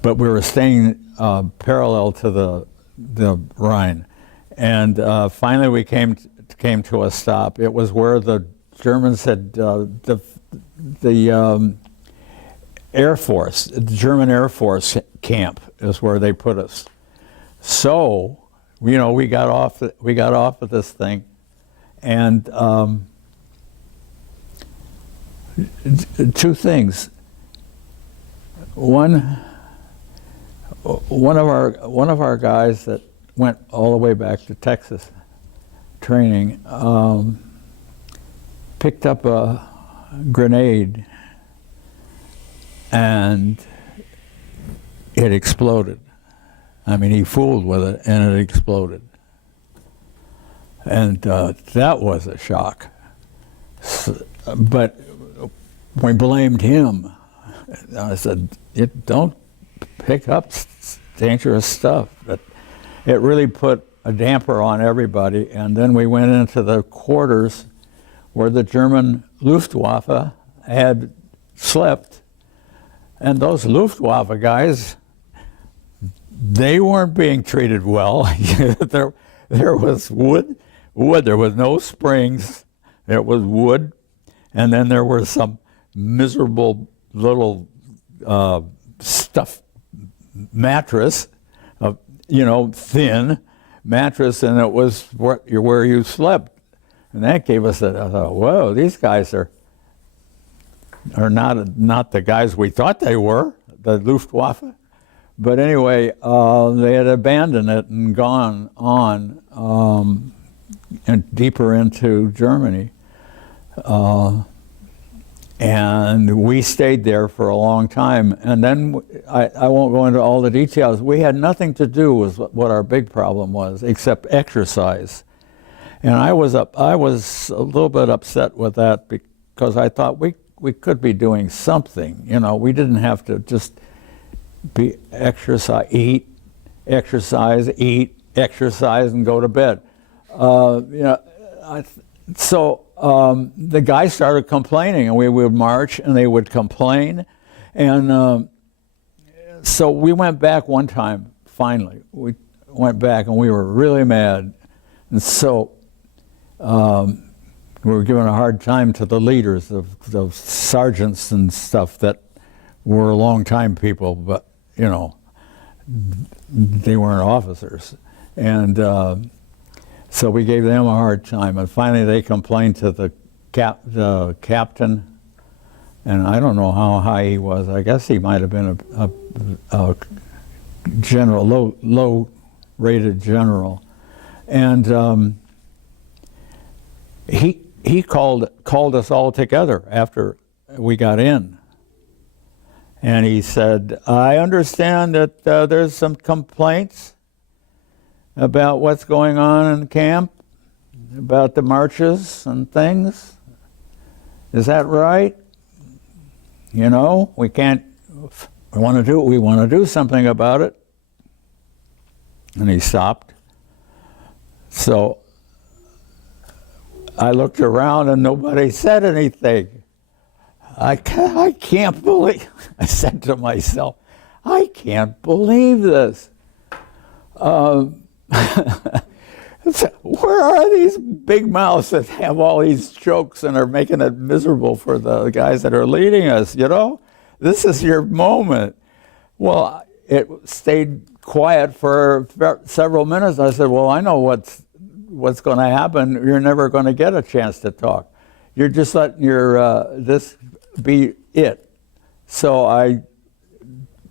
But we were staying parallel to the Rhine, and finally we came to a stop. It was where the Germans had the Air Force, the German Air Force camp is where they put us. So, we got off of this thing, and two things. One of our guys that went all the way back to Texas training picked up a grenade, and it exploded. I mean, he fooled with it, and it exploded. And that was a shock. But we blamed him. I said, don't pick up dangerous stuff. But it really put a damper on everybody. And then we went into the quarters where the German Luftwaffe had slept. And those Luftwaffe guys, they weren't being treated well. There was wood, there was no springs, there was wood, and then there was some miserable little stuffed mattress, thin mattress, and it was where you slept. And that gave us I thought, whoa, these guys are not the guys we thought they were, the Luftwaffe. But anyway, they had abandoned it and gone on and deeper into Germany. And we stayed there for a long time. And then, I won't go into all the details, we had nothing to do with what our big problem was, except exercise. And I was a little bit upset with that, because I thought we could be doing something. We didn't have to just eat, exercise, and go to bed. The guys started complaining, and we would march, and they would complain, and so we went back one time. Finally, we went back, and we were really mad, and so we were giving a hard time to the leaders of the sergeants and stuff that were long-time people, but they weren't officers, and so we gave them a hard time, and finally they complained to the captain, and I don't know how high he was. I guess he might have been a general, low-rated general, and he called us all together after we got in. And he said, I understand that there's some complaints about what's going on in camp, about the marches and things. Is that right? We want to do something about it. And he stopped. So I looked around and nobody said anything. I can't believe, I said to myself, I can't believe this. Where are these big mouths that have all these jokes and are making it miserable for the guys that are leading us, This is your moment. Well, it stayed quiet for several minutes. I said, well, I know what's going to happen. You're never going to get a chance to talk. You're just letting this be it. So I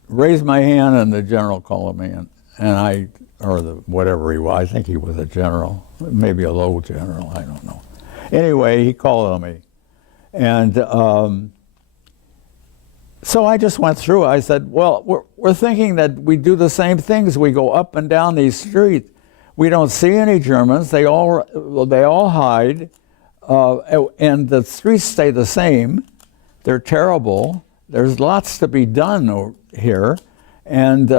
raised my hand, and the general called me, whatever he was. I think he was a general, maybe a low general, I don't know. Anyway, he called on me. And so I just went through. I said, well, we're thinking that we do the same things. We go up and down these streets. We don't see any Germans. They all hide, and the streets stay the same. They're terrible. There's lots to be done here, and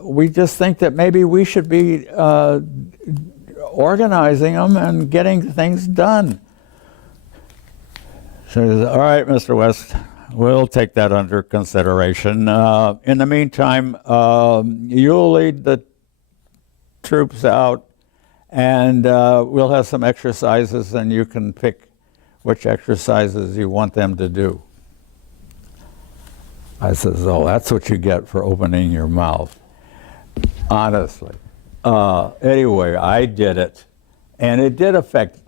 we just think that maybe we should be organizing them and getting things done. So he says, all right, Mr. West, we'll take that under consideration. In the meantime, you'll lead the troops out, and we'll have some exercises, and you can pick which exercises you want them to do. I says, oh, that's what you get for opening your mouth. Honestly. Anyway, I did it, and it did affect,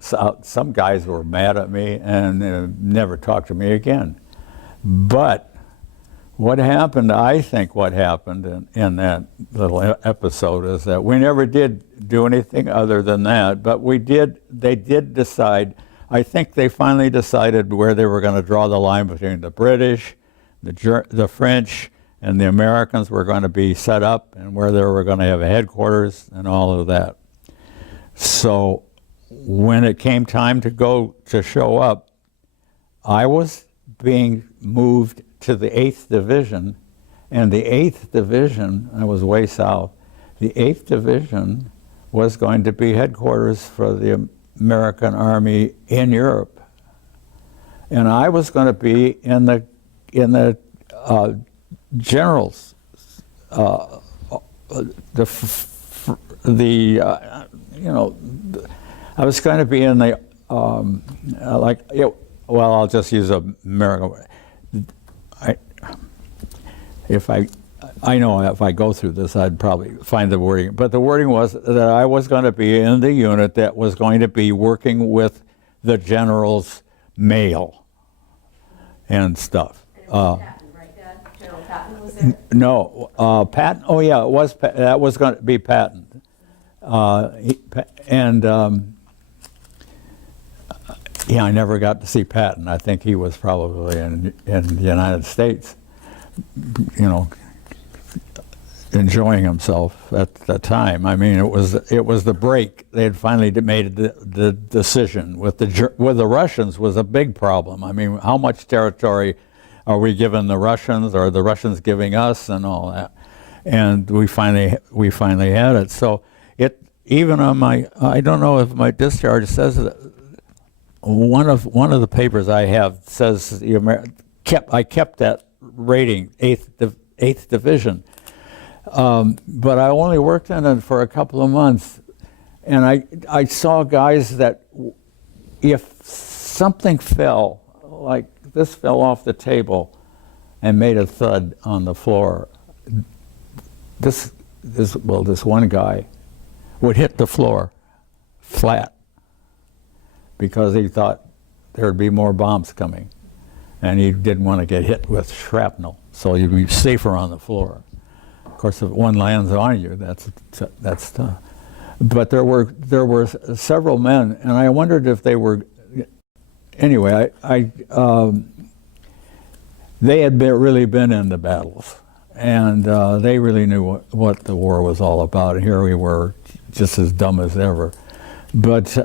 some guys were mad at me and never talked to me again. But what happened, I think what happened in that little episode is that we never did do anything other than that, but they did decide, I think they finally decided where they were going to draw the line between the British, the French, and the Americans were going to be set up, and where they were going to have a headquarters and all of that. So when it came time to show up, I was being moved to the 8th Division, and the 8th Division, I was way south, the 8th Division was going to be headquarters for the American Army in Europe. And I was going to be in the generals, I was going to be in the, I'll just use American. I know if I go through this, I'd probably find the wording. But the wording was that I was going to be in the unit that was going to be working with the general's mail and stuff. Patton, right, Dad? General Patton was there? No, Patton. Oh yeah, it was. That was going to be Patton, I never got to see Patton. I think he was probably in the United States, enjoying himself at the time. I mean, it was the break. They had finally made the decision. With the Russians was a big problem. I mean, how much territory are we giving the Russians, or are the Russians giving us, and all that? and we finally had it. So it, even on my, I don't know if my discharge says that. One of the papers I have says I kept that rating, eighth division, but I only worked in it for a couple of months, and I saw guys that if something fell, like this fell off the table and made a thud on the floor, this one guy would hit the floor flat, because he thought there'd be more bombs coming, and he didn't want to get hit with shrapnel, so you'd be safer on the floor. Of course, if one lands on you, that's tough. But there were several men, and I wondered if they were. Anyway, they had really been in the battles, and they really knew what the war was all about. And here we were, just as dumb as ever. But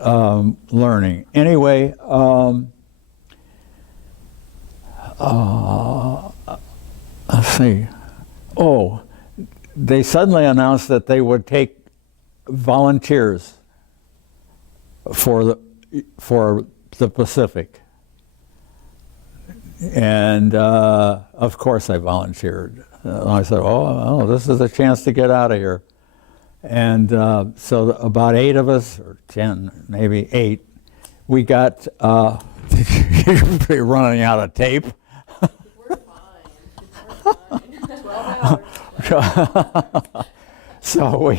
learning. Anyway, let's see. Oh, they suddenly announced that they would take volunteers for the Pacific. And of course I volunteered. I said, oh, this is a chance to get out of here. And so about 8 of us, or 10, maybe 8, we got, you're running out of tape. We're fine. 12 hours. So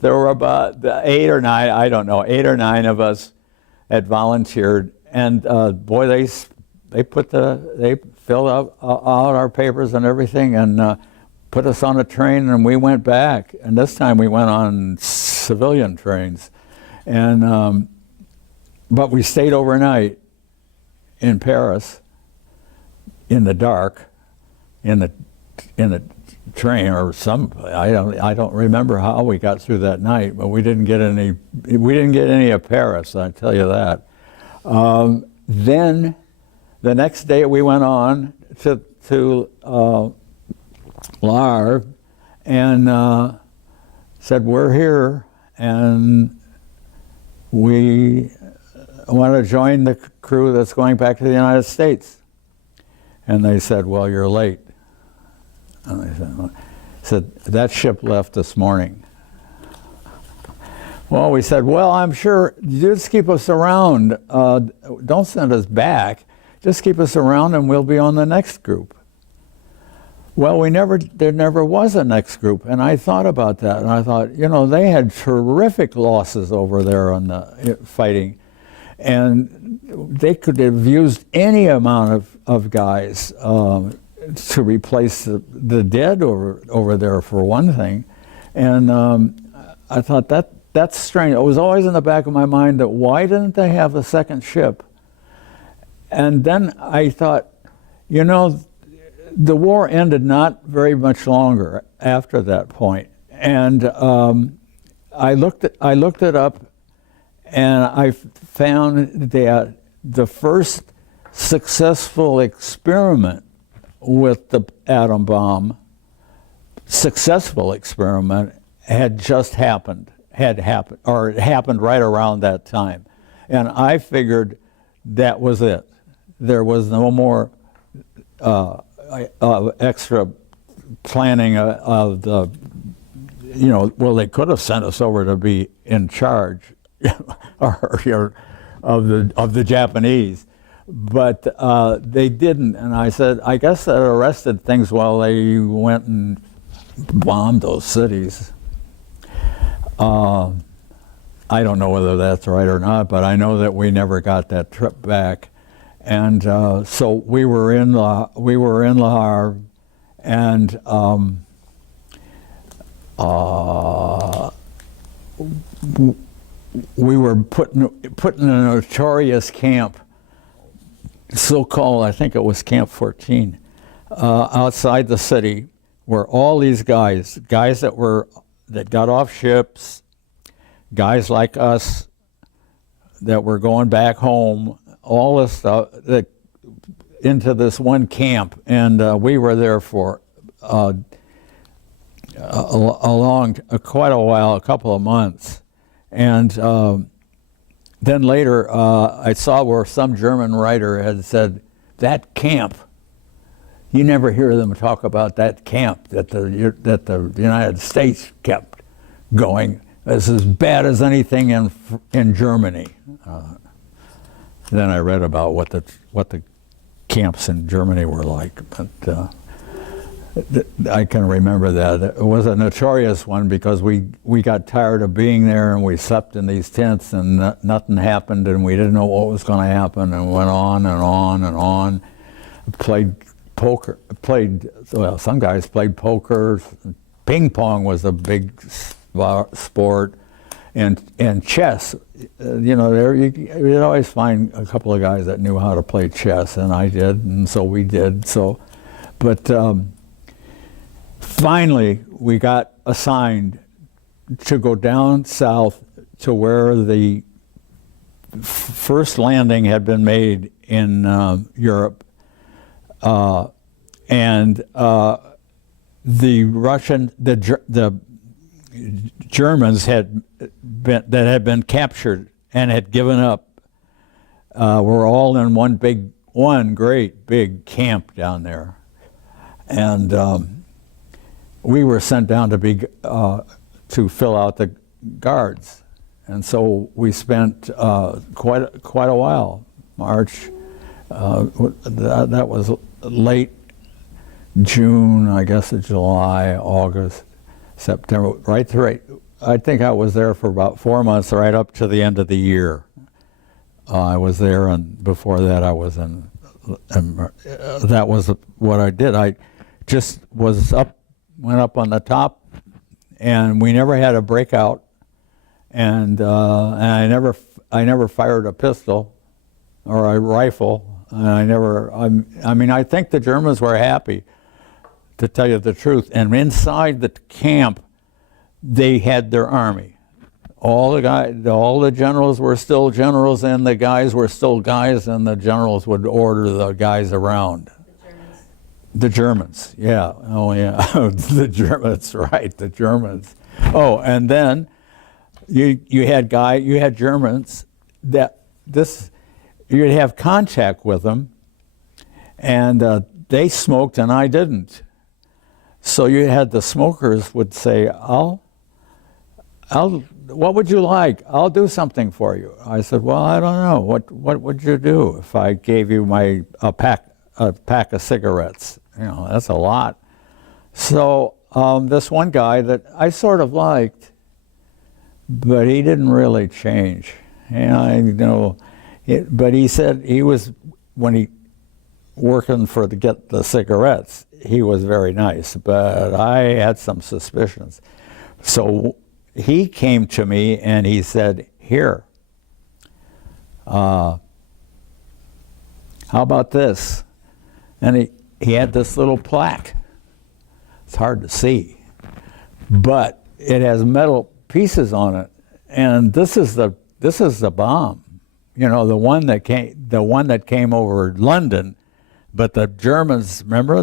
there were about 8 or 9, I don't know, 8 or 9 of us had volunteered. And boy, they filled out our papers and everything, and put us on a train, and we went back. And this time we went on civilian trains, and but we stayed overnight in Paris, in the dark, in the train or some. I don't remember how we got through that night, but we didn't get any of Paris. I tell you that. Then the next day we went on to Lar, and said, we're here, and we want to join the crew that's going back to the United States. And they said, well, you're late. And they said, that ship left this morning. Well, we said, well, I'm sure, just keep us around. Don't send us back. Just keep us around, and we'll be on the next group. Well, there never was a next group, and I thought about that, and I thought, they had terrific losses over there on the fighting, and they could have used any amount of guys to replace the dead over there, for one thing. And I thought that's strange. It was always in the back of my mind that why didn't they have a second ship? And then I thought, the war ended not very much longer after that point, and I looked it up, and I found that the first successful experiment with the atom bomb, had just happened, or it happened right around that time, and I figured that was it. There was no more extra planning of the, well, they could have sent us over to be in charge of the Japanese, but they didn't. And I said, I guess that arrested things while they went and bombed those cities. I don't know whether that's right or not, but I know that we never got that trip back. And so we were in La Havre, and we were put in a notorious camp, so-called, I think it was Camp 14, outside the city, where all these guys that got off ships, guys like us that were going back home, all this stuff, into this one camp, and we were there for quite a while, a couple of months. And then later, I saw where some German writer had said, that camp, you never hear them talk about that camp that the United States kept going. It's as bad as anything in Germany. Then I read about what the camps in Germany were like, but I can remember that. It was a notorious one because we got tired of being there and we slept in these tents and nothing happened and we didn't know what was going to happen and went on and on and on. Played poker, well, some guys played poker. Ping pong was a big sport, and chess. You know, you'd always find a couple of guys that knew how to play chess, and I did, and so we did. So, but finally, we got assigned to go down south to where the first landing had been made in Europe, and the Germans had been captured and had given up. Were all in one great big camp down there, and we were sent down to fill out the guards, and so we spent quite a while. March, that was late June, I guess, July, August, September, right through. I think I was there for about 4 months, right up to the end of the year. I was there, and before that, I was in. That was what I did. I just went up on the top, and we never had a breakout, and I never fired a pistol or a rifle, and I mean, I think the Germans were happy, to tell you the truth. And inside the camp, they had their army. All the generals were still generals, and the guys were still guys, and the generals would order the guys around. The Germans, yeah. Oh, yeah. The Germans, right? The Germans. Oh, and then you had Germans that you'd have contact with them, and they smoked and I didn't. So you had the smokers would say, what would you like? I'll do something for you. I said, well, I don't know. What would you do if I gave you a pack of cigarettes? You know, that's a lot. So this one guy that I sort of liked, but he didn't really change. But he said when he working to get the cigarettes, he was very nice, but I had some suspicions. So he came to me and he said, here, how about this? And he had this little plaque. It's hard to see, but it has metal pieces on it, and this is the bomb. You know, the one that came over London. But the Germans, remember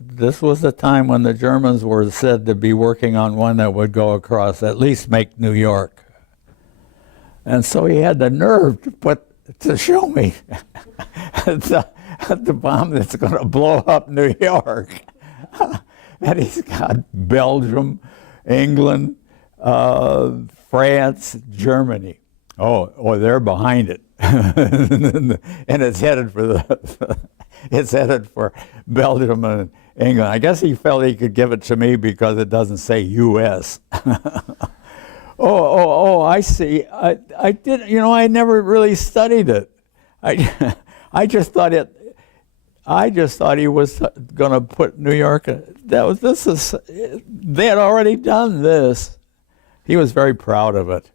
this was the time when the Germans were said to be working on one that would go across, at least make New York. And so he had the nerve to show me the bomb that's going to blow up New York. And he's got Belgium, England, France, Germany. Oh, they're behind it. And it's headed for Belgium and England. I guess he felt he could give it to me because it doesn't say U.S. I see. I did. You know, I never really studied it. I just thought he was going to put New York. They had already done this. He was very proud of it.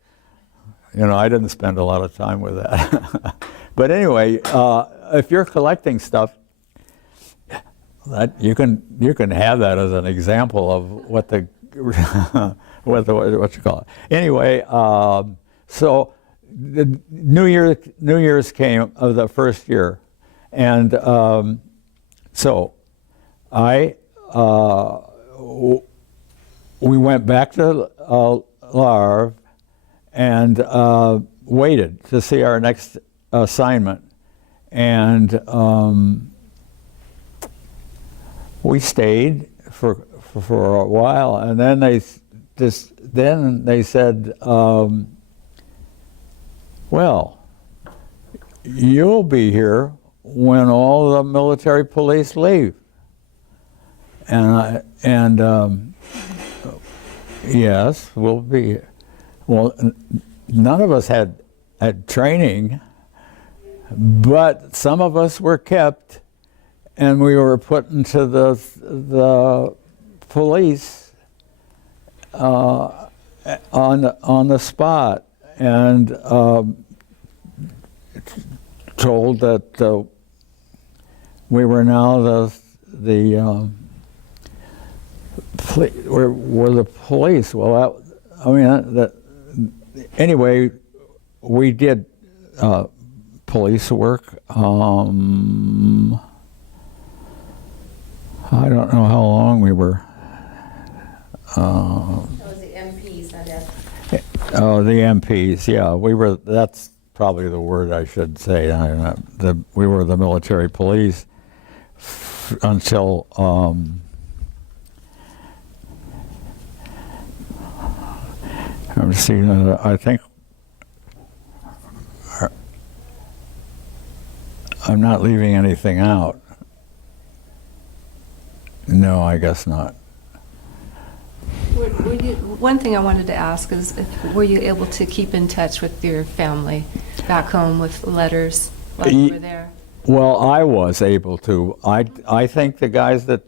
You know, I didn't spend a lot of time with that. But anyway, if you're collecting stuff, that you can have that as an example of what you call it. Anyway, so the New Year's came of the first year, and so I we went back to Larve and waited to see our next assignment. And we stayed for a while, and then they said, well, you'll be here when all the military police leave. And yes, we'll be here. Well, none of us had training, but some of us were kept, and we were put into the police on the spot, and told that we were now we're the police. Well, anyway, we did police work. I don't know how long we were. That was the MPs, I guess. Oh, the MPs, yeah. We were, that's probably the word I should say. We were the military police until I'm seeing, I think, I'm not leaving anything out. No, I guess not. One thing I wanted to ask is, were you able to keep in touch with your family back home with letters while you were there? Well, I was able to. I think the guys that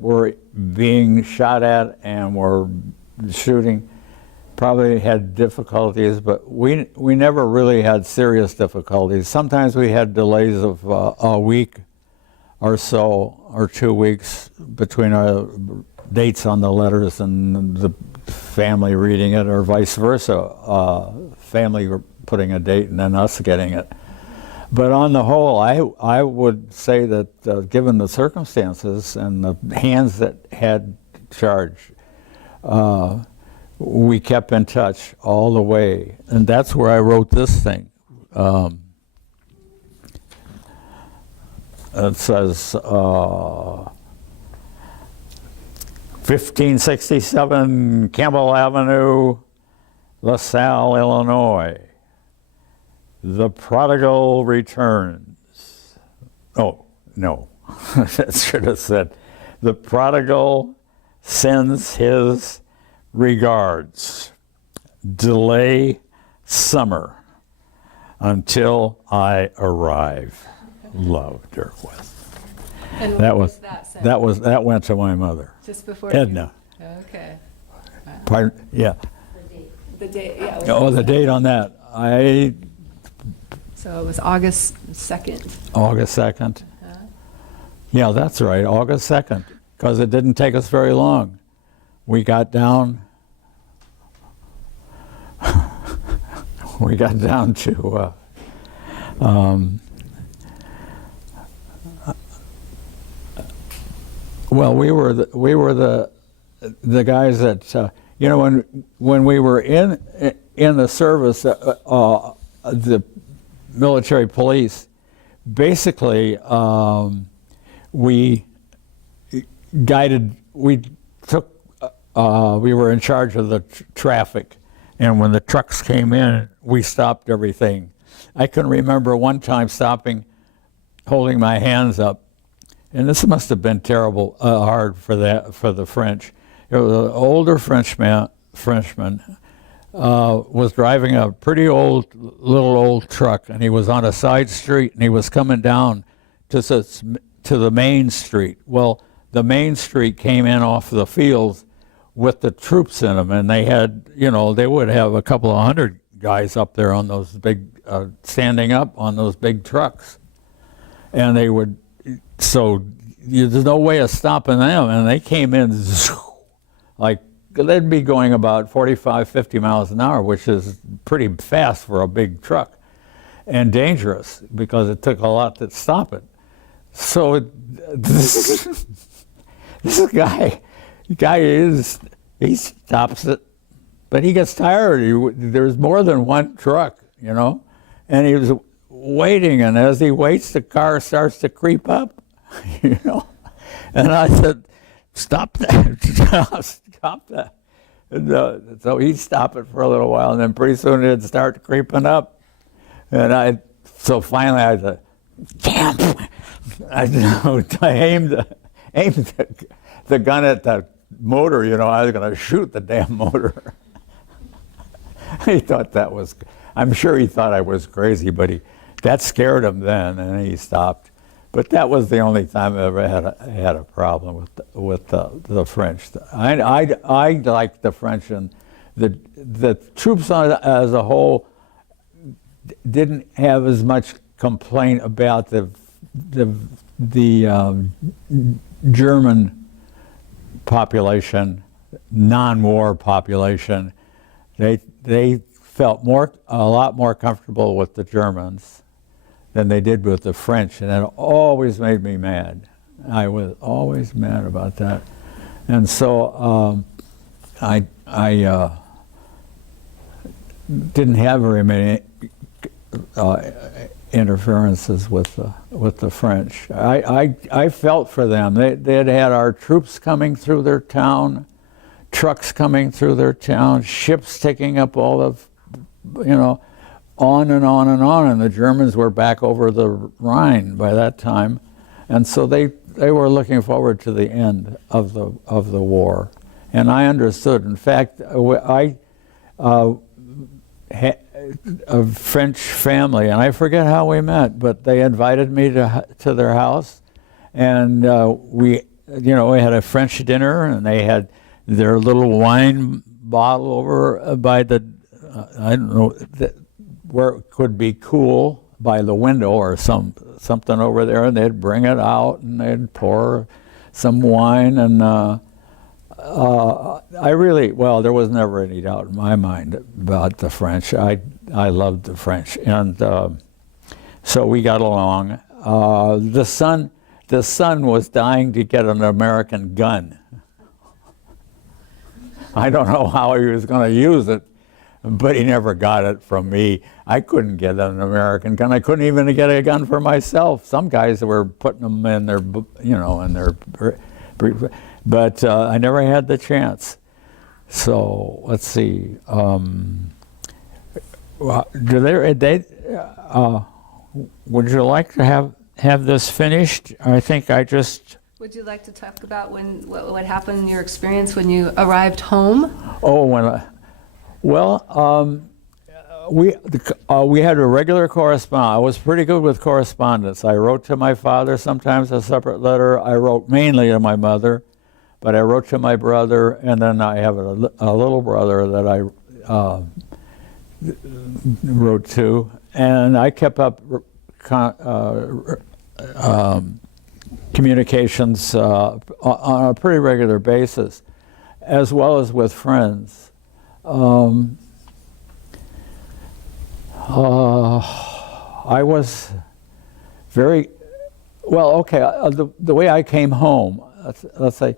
were being shot at and were shooting probably had difficulties, but we never really had serious difficulties. Sometimes we had delays of a week or so, or 2 weeks between our dates on the letters and the family reading it, or vice versa, family putting a date and then us getting it. But on the whole, I would say that given the circumstances and the hands that had charge, we kept in touch all the way. And that's where I wrote this thing. It says, 1567 Campbell Avenue, LaSalle, Illinois. The prodigal returns. Oh, no. That should have said, the prodigal sends his regards. Delay summer until I arrive. Love, Dirk West. And That when was that sent? that went to my mother, Just before Edna. Okay. Pardon? Yeah. The date, yeah. Oh, the date on that. So it was August 2nd. August 2nd. Yeah, that's right, August 2nd, because it didn't take us very long. We got down. We got down to. Well, we were the guys that when we were in the service, the military police, basically we guided. We were in charge of the traffic, and when the trucks came in, we stopped everything. I can remember one time stopping, holding my hands up. And this must have been terrible, hard for the French. It was an older Frenchman was driving a pretty little old truck, and he was on a side street, and he was coming down to the main street. Well, the main street came in off the fields with the troops in them, and they had, they would have a couple of hundred guys up there on those big, standing up on those big trucks, and they would. So there's no way of stopping them, and they came in like they'd be going about 45, 50 miles an hour, which is pretty fast for a big truck, and dangerous because it took a lot to stop it. So this guy is he stops it, but he gets tired. There's more than one truck, and he was waiting, and as he waits, the car starts to creep up, And I said, stop that, stop that. And, so he'd stop it for a little while, and then pretty soon it'd start creeping up. And so finally I said, damn! I aimed the gun at the motor, I was going to shoot the damn motor. He thought I'm sure he thought I was crazy, but that scared him then, and he stopped. But that was the only time I ever had a problem with the French. I liked the French, and the troops as a whole didn't have as much complaint about the German population, non-war population. They felt a lot more comfortable with the Germans than they did with the French, and it always made me mad. I was always mad about that, and so I didn't have very many interferences with the French. I felt for them. They had our troops coming through their town, trucks coming through their town, ships taking up all of, on and on and on, and the Germans were back over the Rhine by that time, and so they were looking forward to the end of the war, and I understood. In fact, I had a French family, and I forget how we met, but they invited me to their house, and we had a French dinner, and they had their little wine bottle over by the I don't know. Where it could be cool by the window or something over there, and they'd bring it out and they'd pour some wine, and there was never any doubt in my mind about the French. I loved the French, and so we got along. The son was dying to get an American gun. I don't know how he was going to use it, but he never got it from me. I couldn't get an American gun. I couldn't even get a gun for myself. Some guys were putting them in their, but I never had the chance. So let's see. Would you like to have this finished? I think I just. Would you like to talk about what happened in your experience when you arrived home? Oh, we had a regular correspondence. I was pretty good with correspondence. I wrote to my father, sometimes a separate letter. I wrote mainly to my mother, but I wrote to my brother, and then I have a little brother that I wrote to, and I kept up communications on a pretty regular basis, as well as with friends. I was very well. Okay, the way I came home. Let's say,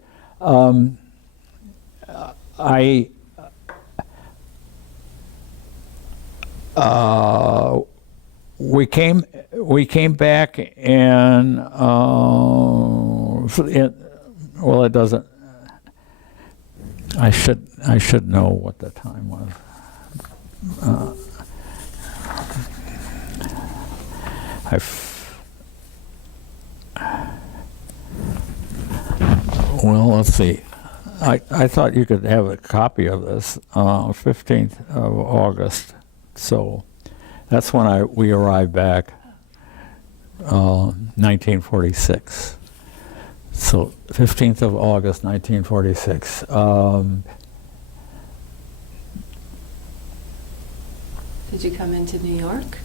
we came back and well, it doesn't. I should know what the time was. Well, let's see. I thought you could have a copy of this, 15th of August. So that's when we arrived back, 1946. So 15th of August, 1946. Did you come into New York?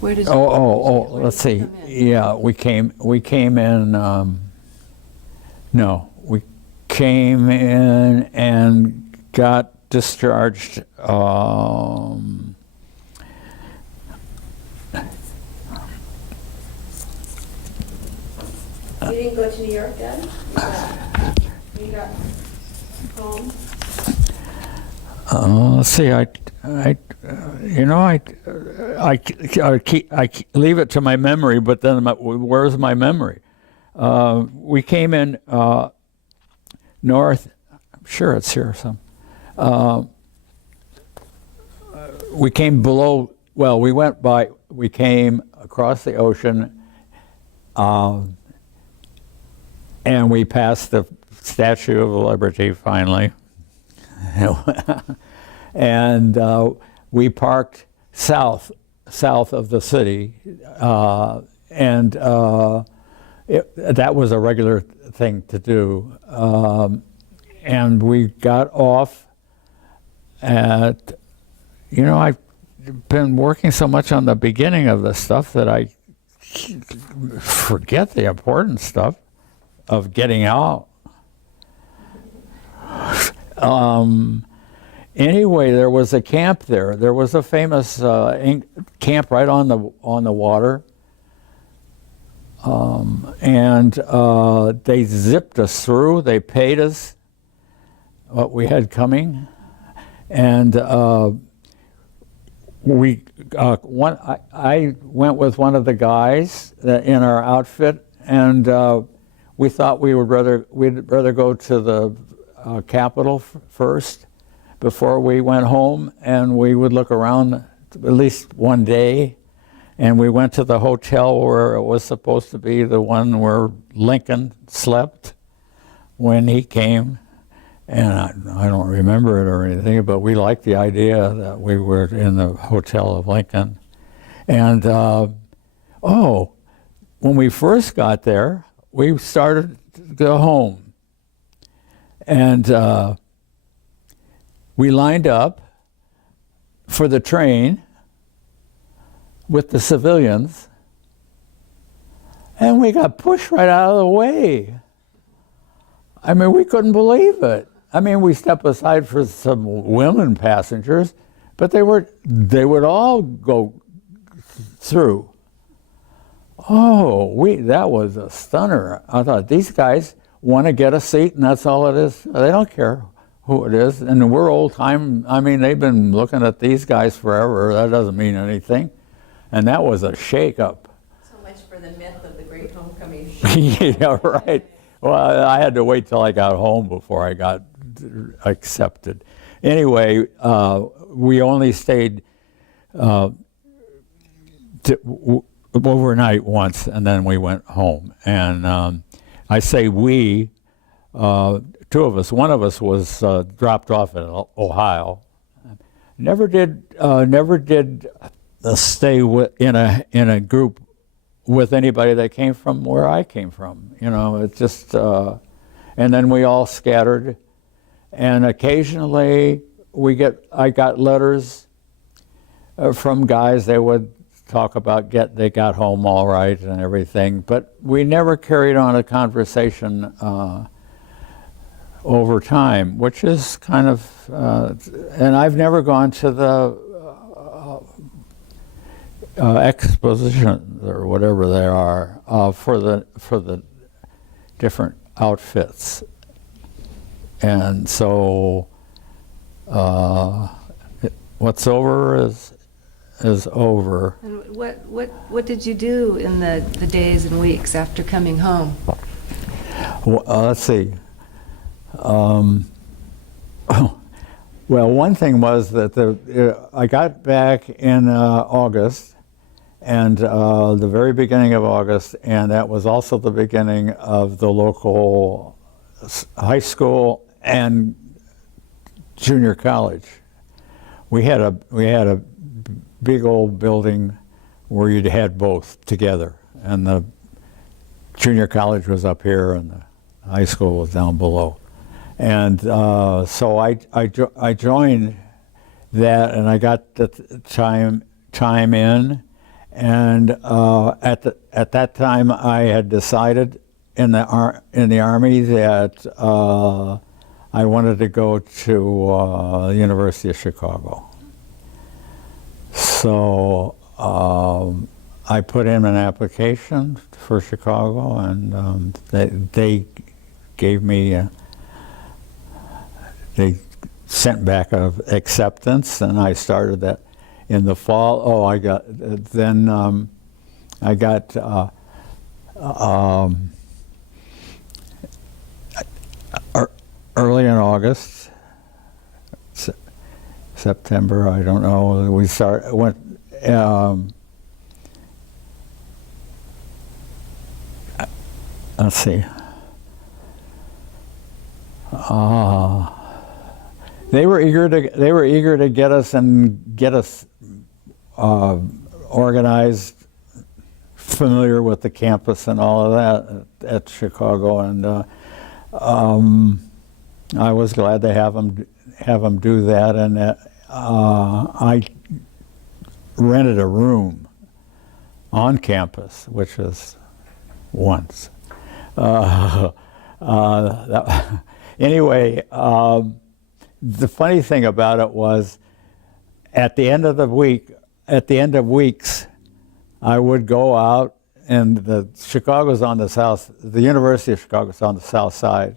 Where did you? Let's see. Yeah, we came in. No, we came in and got discharged. You didn't go to New York then? You got home? Let's see. I leave it to my memory, but then where's my memory? We came in north. I'm sure it's here. We came below. Well, we came across the ocean, and we passed the Statue of Liberty finally. And we parked south of the city, and that was a regular thing to do. And we got off at, I've been working so much on the beginning of the stuff that I forget the important stuff of getting out. Anyway, there was a camp there. There was a famous camp right on the water, and they zipped us through. They paid us what we had coming, and I went with one of the guys in our outfit, and we thought we'd rather go to the Capitol first before we went home, and we would look around at least one day. And we went to the hotel where it was supposed to be the one where Lincoln slept when he came. And I don't remember it or anything, but we liked the idea that we were in the Hotel of Lincoln. And when we first got there, we started to go home. And we lined up for the train with the civilians, and we got pushed right out of the way. I mean, we couldn't believe it. I mean, we stepped aside for some women passengers, but they would all go through. That was a stunner. I thought, these guys want to get a seat, and that's all it is. They don't care who it is, and we're old time. I mean, they've been looking at these guys forever. That doesn't mean anything. And that was a shake-up. So much for the myth of the great homecoming. Yeah, right. Well, I had to wait till I got home before I got accepted. Anyway, we only stayed overnight once, and then we went home. And I say we, two of us. One of us was dropped off in Ohio. Never did stay in a group with anybody that came from where I came from. It's just, and then we all scattered. And occasionally I got letters from guys. They would talk about they got home all right and everything, but we never carried on a conversation over time, which is kind of, and I've never gone to the expositions or whatever they are for the different outfits, and so what's over is over. And what did you do in the days and weeks after coming home? Well, let's see. Well, one thing was that I got back in August, and the very beginning of August, and that was also the beginning of the local high school and junior college. We had a big old building where you'd had both together, and the junior college was up here, and the high school was down below. And so I joined that, and I got the time in, and at that time I had decided in the Army that I wanted to go to the University of Chicago. So I put in an application for Chicago, and they gave me. They sent back of acceptance, and I started that in the fall. Oh, I got early in August, September. I don't know. Went. Let's see. They were eager to get us organized, familiar with the campus and all of that at Chicago, and I was glad to have them do that. And I rented a room on campus, which was once. Anyway, the funny thing about it was, at the end of weeks, I would go out, and the University of Chicago's on the south side,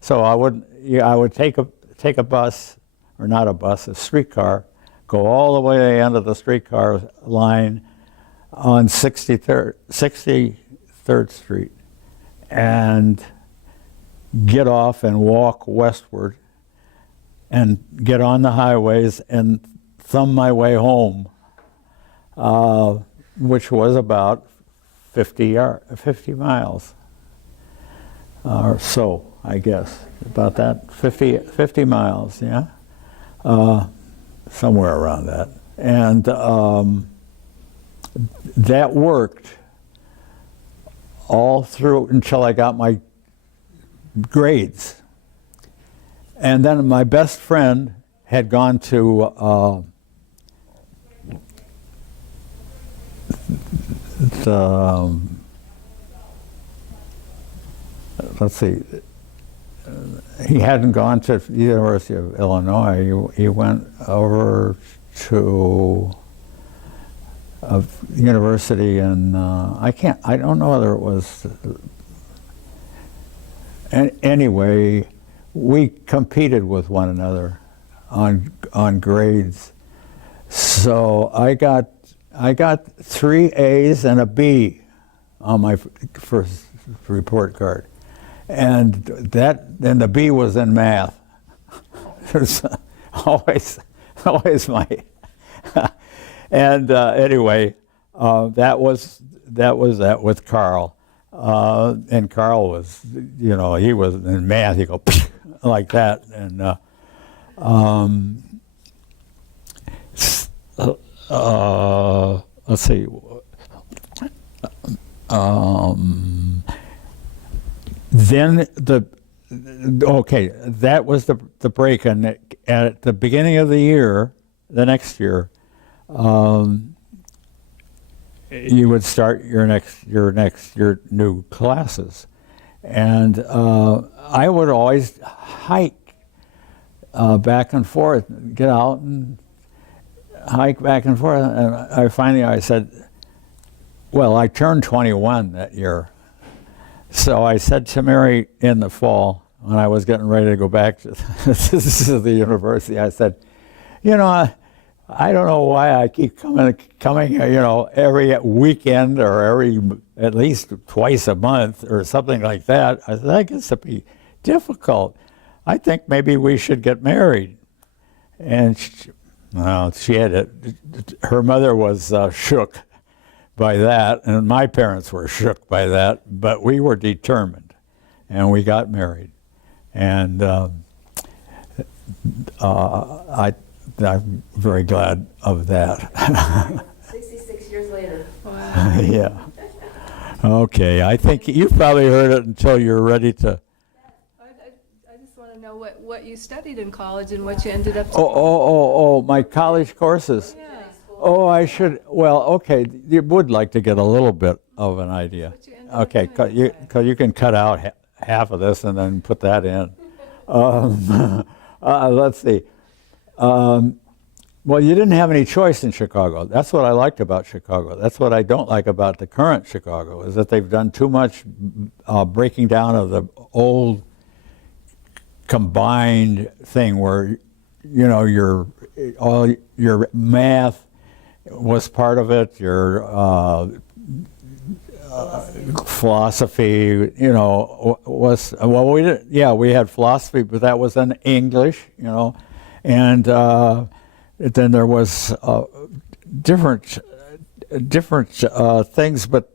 so I would take a bus, or not a bus, a streetcar, go all the way to the end of the streetcar line on 63rd Street, and get off and walk westward and get on the highways and thumb my way home, which was about 50 miles or so, I guess, about that, 50 miles, yeah, somewhere around that. And that worked all through until I got my grades. And then my best friend had gone to let's see, he hadn't gone to the University of Illinois. He went over to a university in, I don't know whether it was, anyway, we competed with one another on grades. So I got 3 A's and a B on my first report card, and the B was in math. There's always my. And anyway, that was that with Carl, and Carl was, he was in math. He go like that, and let's see. Then that was the break, and at the beginning of the year, the next year, you would start your new classes, and I would always hike back and forth, get out and hike back and forth. And I said, well, I turned 21 that year, so I said to Mary in the fall when I was getting ready to go back to the university, I said, I don't know why I keep coming, every weekend or at least twice a month or something like that. I said, that gets to be difficult. I think maybe we should get married. And she had her mother was shook by that, and my parents were shook by that, but we were determined, and we got married. And I'm very glad of that. 66 years later. Wow. Yeah. Okay, I think you've probably heard it until you're ready to. I just want to know what you studied in college and what you ended up doing. Oh, my college courses. Yeah. Oh, I should, well, okay, you would like to get a little bit of an idea. What you ended up Okay, doing. you can cut out half of this and then put that in. Let's see. Well, you didn't have any choice in Chicago. That's what I liked about Chicago. That's what I don't like about the current Chicago, is that they've done too much breaking down of the old combined thing where you know, all your math was part of it, your philosophy, you know, was, well, we had philosophy, but that was in English, you know, and then there was different things, but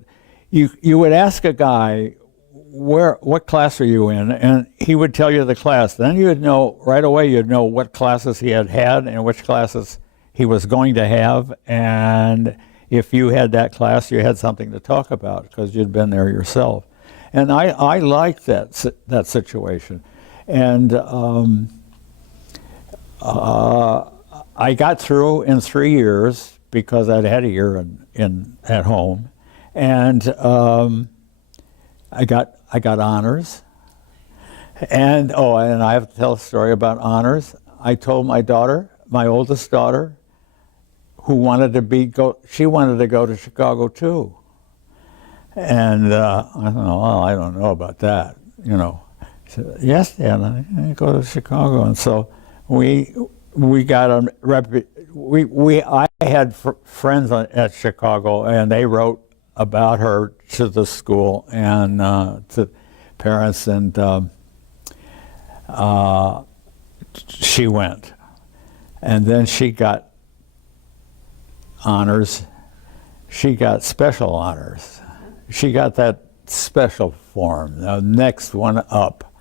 you would ask a guy, what class are you in, and he would tell you the class. Then you would know right away, you'd know what classes he had and which classes he was going to have, and if you had that class, you had something to talk about because you'd been there yourself. And I liked that situation. And I got through in 3 years because I'd had a year at home. And I got honors. And I have to tell a story about honors. I told my daughter, my oldest daughter, she wanted to go to Chicago too. And I thought, well, I don't know about that, you know. She said, yes, Dad, I go to Chicago. And so we got I had friends at Chicago, and they wrote about her to the school and to parents, and she went. And then she got honors. She got special honors. She got that special form, the next one up.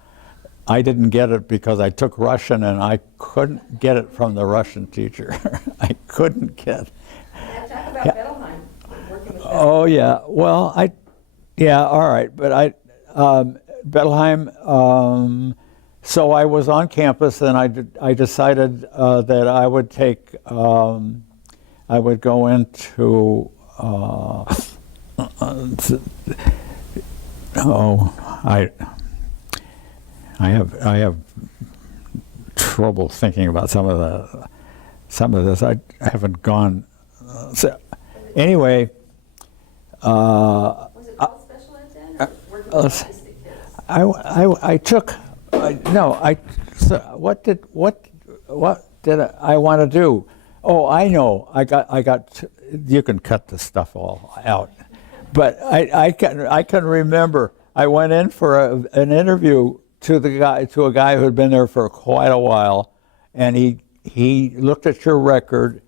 I didn't get it because I took Russian and I couldn't get it from the Russian teacher. I couldn't get. Talk about Bettelheim, working with Bettelheim. Oh yeah, well all right, but Bettelheim. So I was on campus, and I decided that I would take. I would go into. I have trouble thinking about some of this. I haven't gone. So Was anyway, it called special ed then? Or working with autistic kids? what did I want to do? Oh, I know. I got. You can cut this stuff all out, but I can remember. I went in for an interview to a guy who had been there for quite a while, and he looked at your record,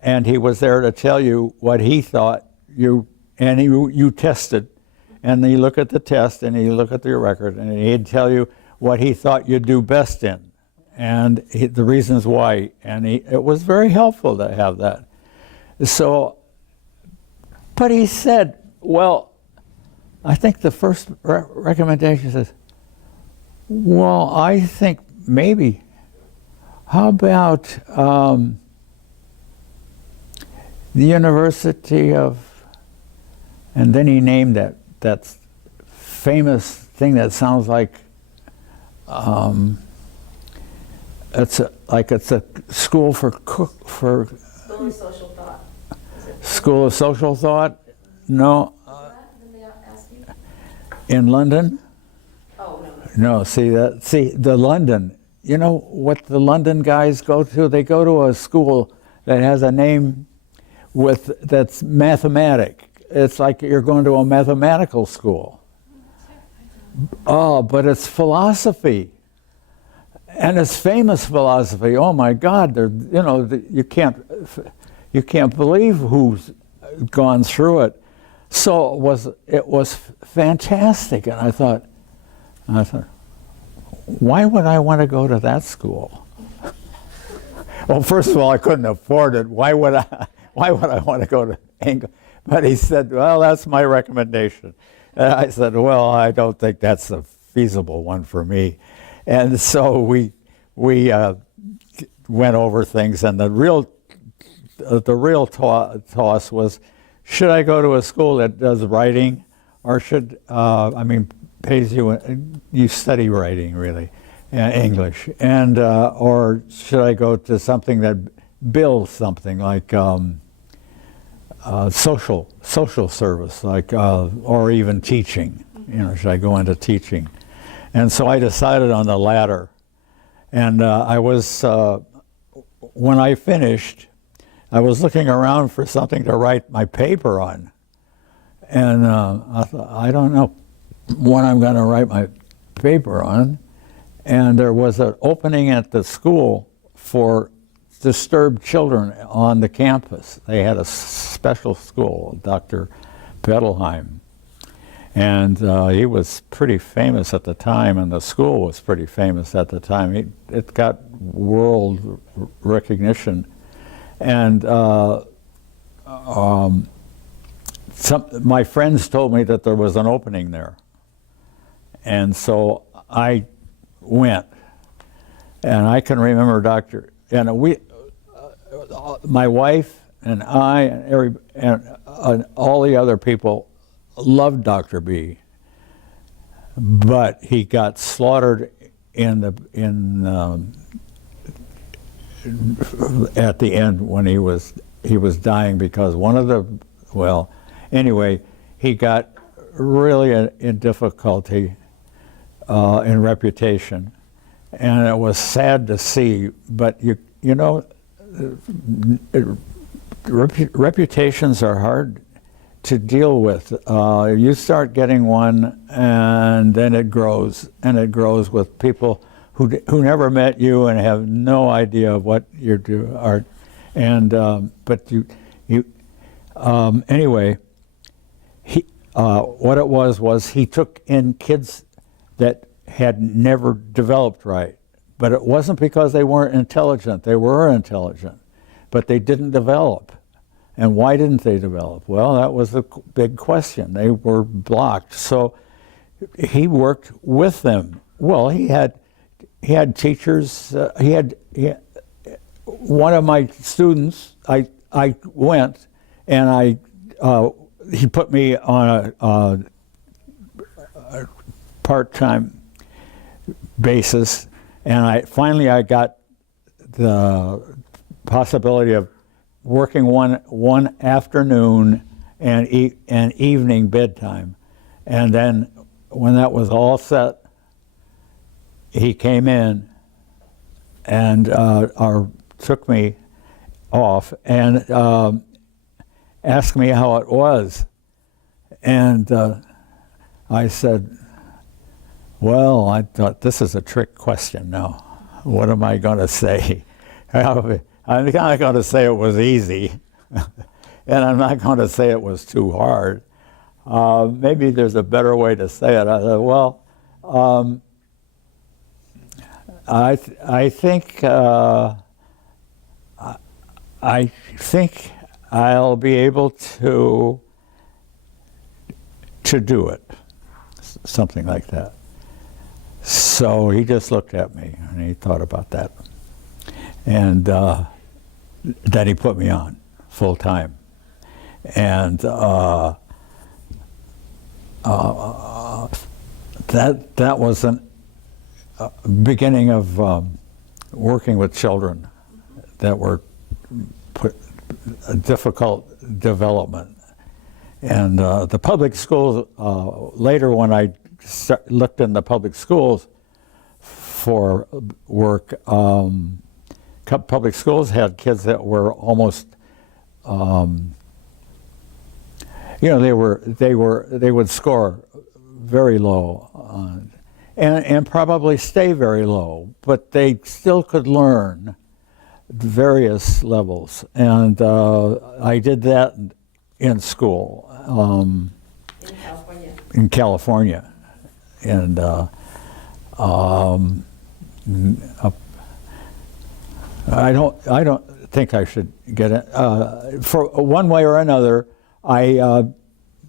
and he was there to tell you what he thought you tested, and he looked at the test, and he looked at your record, and he'd tell you what he thought you'd do best in, and the reasons why, and it was very helpful to have that. So, but he said, well, I think the first recommendation says, well, I think maybe, how about the University of, and then he named that famous thing that sounds like, it's a school for School of Social Thought. School of Social Thought? No. Did they ask you? In London? Oh, no. No, see the London. You know what the London guys go to? They go to a school that has a name that's mathematic. It's like you're going to a mathematical school. Oh, but it's philosophy. And it's famous philosophy. Oh my God! You can't believe who's gone through it. So it was fantastic, and I thought, why would I want to go to that school? Well, first of all, I couldn't afford it. Why would I want to go to England? But he said, well, that's my recommendation. And I said, well, I don't think that's a feasible one for me. And so we went over things, and the real toss was, should I go to a school that does writing, or pays you study writing really, English, and or should I go to something that builds something like social service, like or even teaching? Should I go into teaching? And so I decided on the latter, and I was when I finished, I was looking around for something to write my paper on. And I thought, I don't know what I'm going to write my paper on. And there was an opening at the school for disturbed children on the campus. They had a special school, Dr. Bettelheim. And he was pretty famous at the time, and the school was pretty famous at the time. It got world recognition. And my friends told me that there was an opening there. And so I went. And I can remember my wife and I and all the other people loved Dr. B, but he got slaughtered at the end when he was dying, because he got really in difficulty in reputation, and it was sad to see. But you know, reputations are hard to deal with. You start getting one, and then it grows, with people who never met you and have no idea of what you do are, and but anyway, what it was he took in kids that had never developed right, but it wasn't because they weren't intelligent. They were intelligent, but they didn't develop. And why didn't they develop? Well, that was the big question. They were blocked. So he worked with them. Well, he had teachers. One of my students, I went, and he put me on a part-time basis, and I finally got the possibility of working one afternoon and evening bedtime. And then when that was all set, he came in and took me off and asked me how it was. And I said, well, I thought, this is a trick question now. What am I going to say? I'm not going to say it was easy, and I'm not going to say it was too hard. Maybe there's a better way to say it. I thought, well, I think I'll be able to do it, something like that. So he just looked at me and he thought about that, and then he put me on full time, and that was a beginning of working with children that were a difficult development. And the public schools, later when I looked in the public schools for work, public schools had kids that were almost, they would score very low, and probably stay very low, but they still could learn various levels, and I did that in school. In California, and I don't think I should get it. For one way or another, I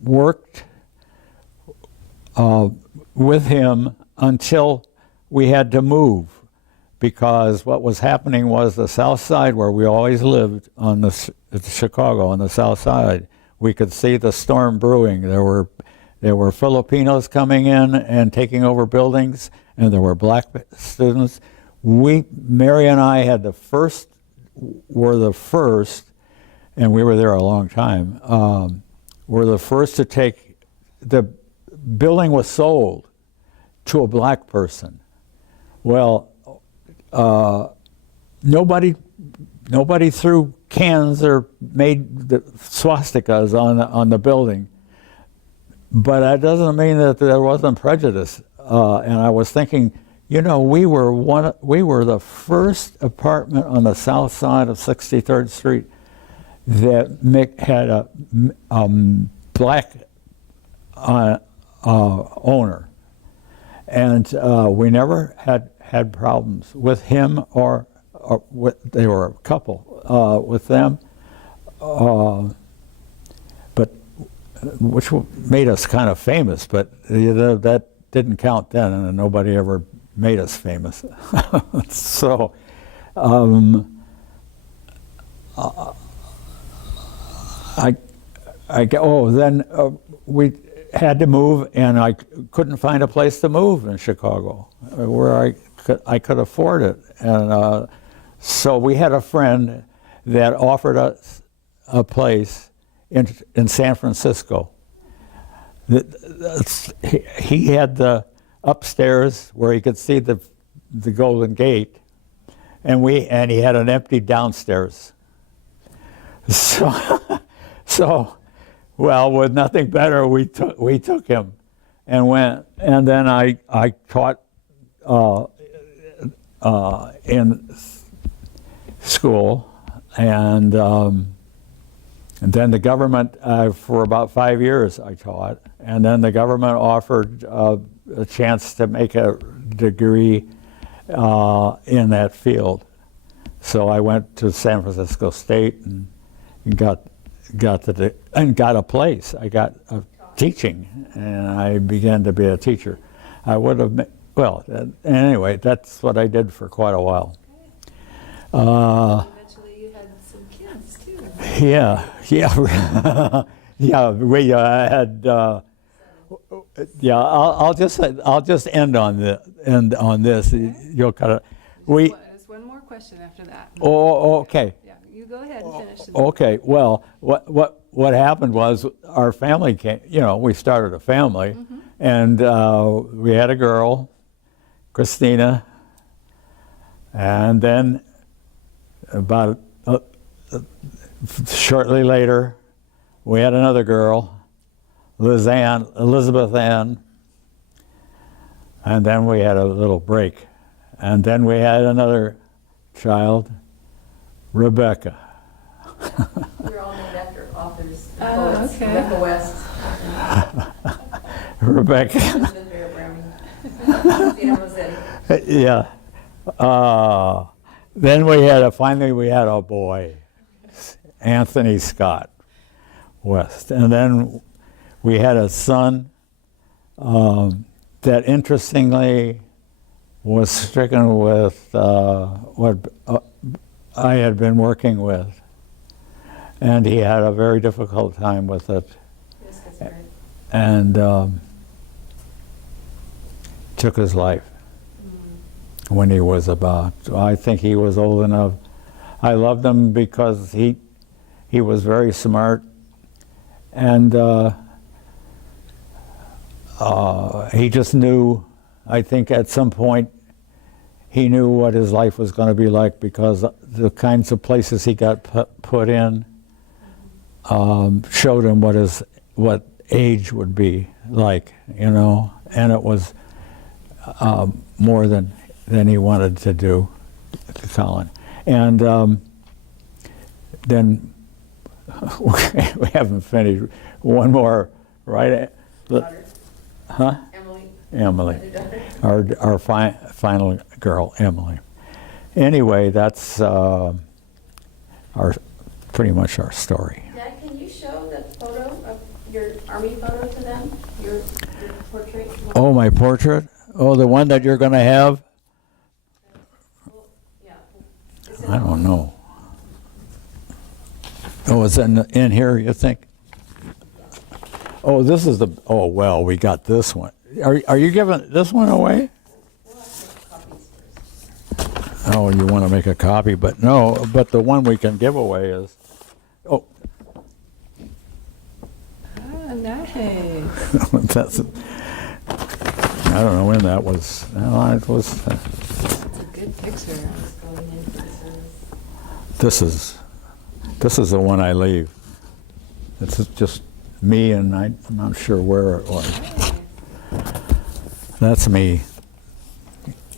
worked with him until we had to move, because what was happening was the South Side, where we always lived on Chicago, on the South Side, we could see the storm brewing. There were Filipinos coming in and taking over buildings, and there were black students. Mary and I were the first, and we were there a long time, were the first to take, the building was sold to a black person. Well, nobody nobody threw cans or made the swastikas on the building. But that doesn't mean that there wasn't prejudice. And I was thinking, you know, we were the first apartment on the south side of 63rd Street that had a black owner, and we never had problems with him or they were a couple with them, but which made us kind of famous. But that didn't count then, and nobody ever made us famous. So. Then we had to move, and I couldn't find a place to move in Chicago where I could afford it. And so we had a friend that offered us a place in San Francisco. He had the upstairs where he could see the Golden Gate, and he had an empty downstairs. So, well, with nothing better, we took him and went. And then I taught in school, and then the government, for about 5 years I taught, and then the government offered a chance to make a degree in that field. So I went to San Francisco State and got a place. I got teaching, and I began to be a teacher. I would have, anyway, that's what I did for quite a while. Eventually you had some kids too. Yeah. We had. I'll just end on this. You'll kind of. There's one more question after that. Oh, okay. Yeah, you go ahead and finish. Okay. Well, what happened was our family came. You know, we started a family, and we had a girl, Christina, and then about shortly later, we had another girl, Elizabeth Ann, and then we had a little break, and then we had another child, Rebecca. We're all named after authors. Oh, poets. okay. Rebecca West. Rebecca. Elizabeth Barrett Browning. Rossetti. Yeah. Then finally we had a boy, Anthony Scott West. And then we had a son that interestingly was stricken with what I had been working with. And he had a very difficult time with it. Yes, that's right. And took his life when he was I think he was old enough. I loved him because he was very smart, and he just knew, I think at some point, he knew what his life was going to be like, because the kinds of places he got put in showed him what age would be like, you know, and it was more than he wanted to do, Colin. And then we haven't finished. One more, right? Daughter. Huh? Emily. Emily. Our final girl, Emily. Anyway, that's pretty much our story. Dad, can you show the photo of your army photo to them? Your portrait? Oh, my portrait? Oh, the one that you're going to have? Well, yeah. I don't know. Oh, it's in here, you think? Oh, this is oh, well, we got this one. Are you giving this one away? We'll have to make copies first. Oh, you want to make a copy, but no, but the one we can give away is, oh. Ah, nice. That's, I don't know when that was. No, it was. It's a good picture. Going in for the service. This is the one I leave. This is just me, and I'm not sure where it was. That's me.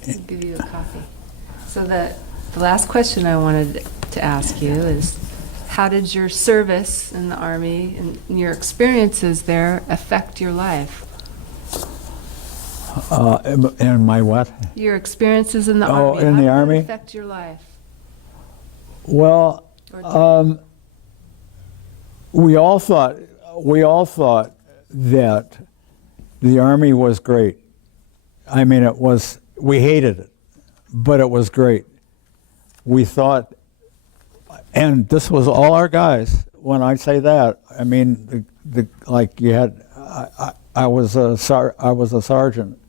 I'll give you a copy. So the last question I wanted to ask you is, how did your service in the Army and your experiences there affect your life? And my what? Your experiences in the Oh, Army. in how the did Army? it affect your life? Well, we all thought that the Army was great. I mean, we hated it, but it was great. We thought, and this was all our guys. When I say that, I mean, like you had, I was a sergeant.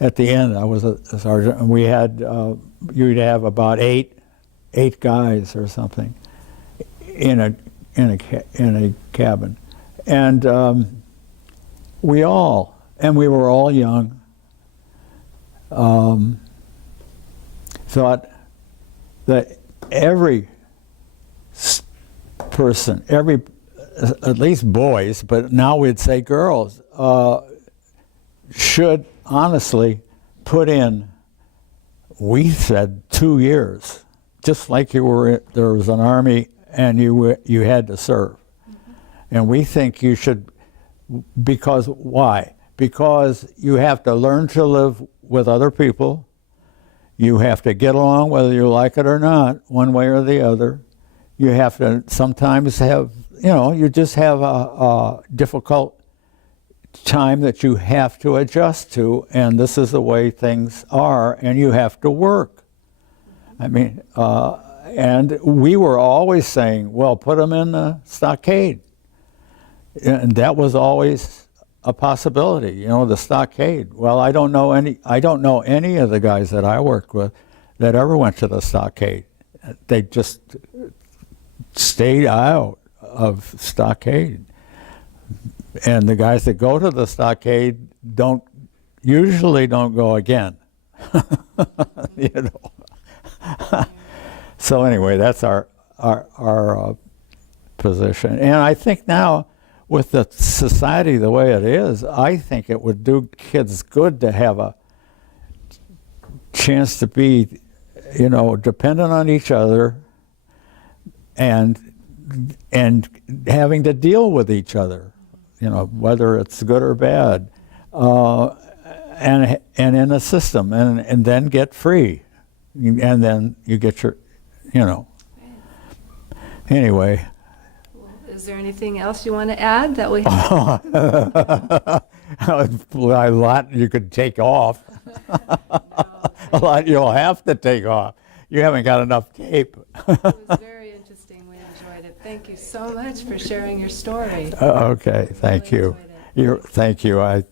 At the end, I was a sergeant, and we had, you'd have about eight guys or something in a cabin, and we were all young. Thought that every person, at least boys, but now we'd say girls, should honestly put in, we said 2 years, just like there was an army and you had to serve. Mm-hmm. And we think you should, because why? Because you have to learn to live with other people. You have to get along whether you like it or not, one way or the other. You have to sometimes have, you just have a difficult time that you have to adjust to, and this is the way things are, and you have to work. I mean, and we were always saying, well, put them in the stockade. And that was always a possibility, the stockade. Well, I don't know any of the guys that I worked with that ever went to the stockade. They just stayed out of stockade. And the guys that go to the stockade usually don't go again. So anyway, that's our position. And I think now, with the society the way it is, I think it would do kids good to have a chance to be, dependent on each other and having to deal with each other, whether it's good or bad, and in a system, and then get free, and then you get your, Anyway. Is there anything else you want to add that we A lot you could take off. A lot you'll have to take off. You haven't got enough tape. It was very interesting. We enjoyed it. Thank you so much for sharing your story. Okay, thank you. Really enjoyed it. Thank you.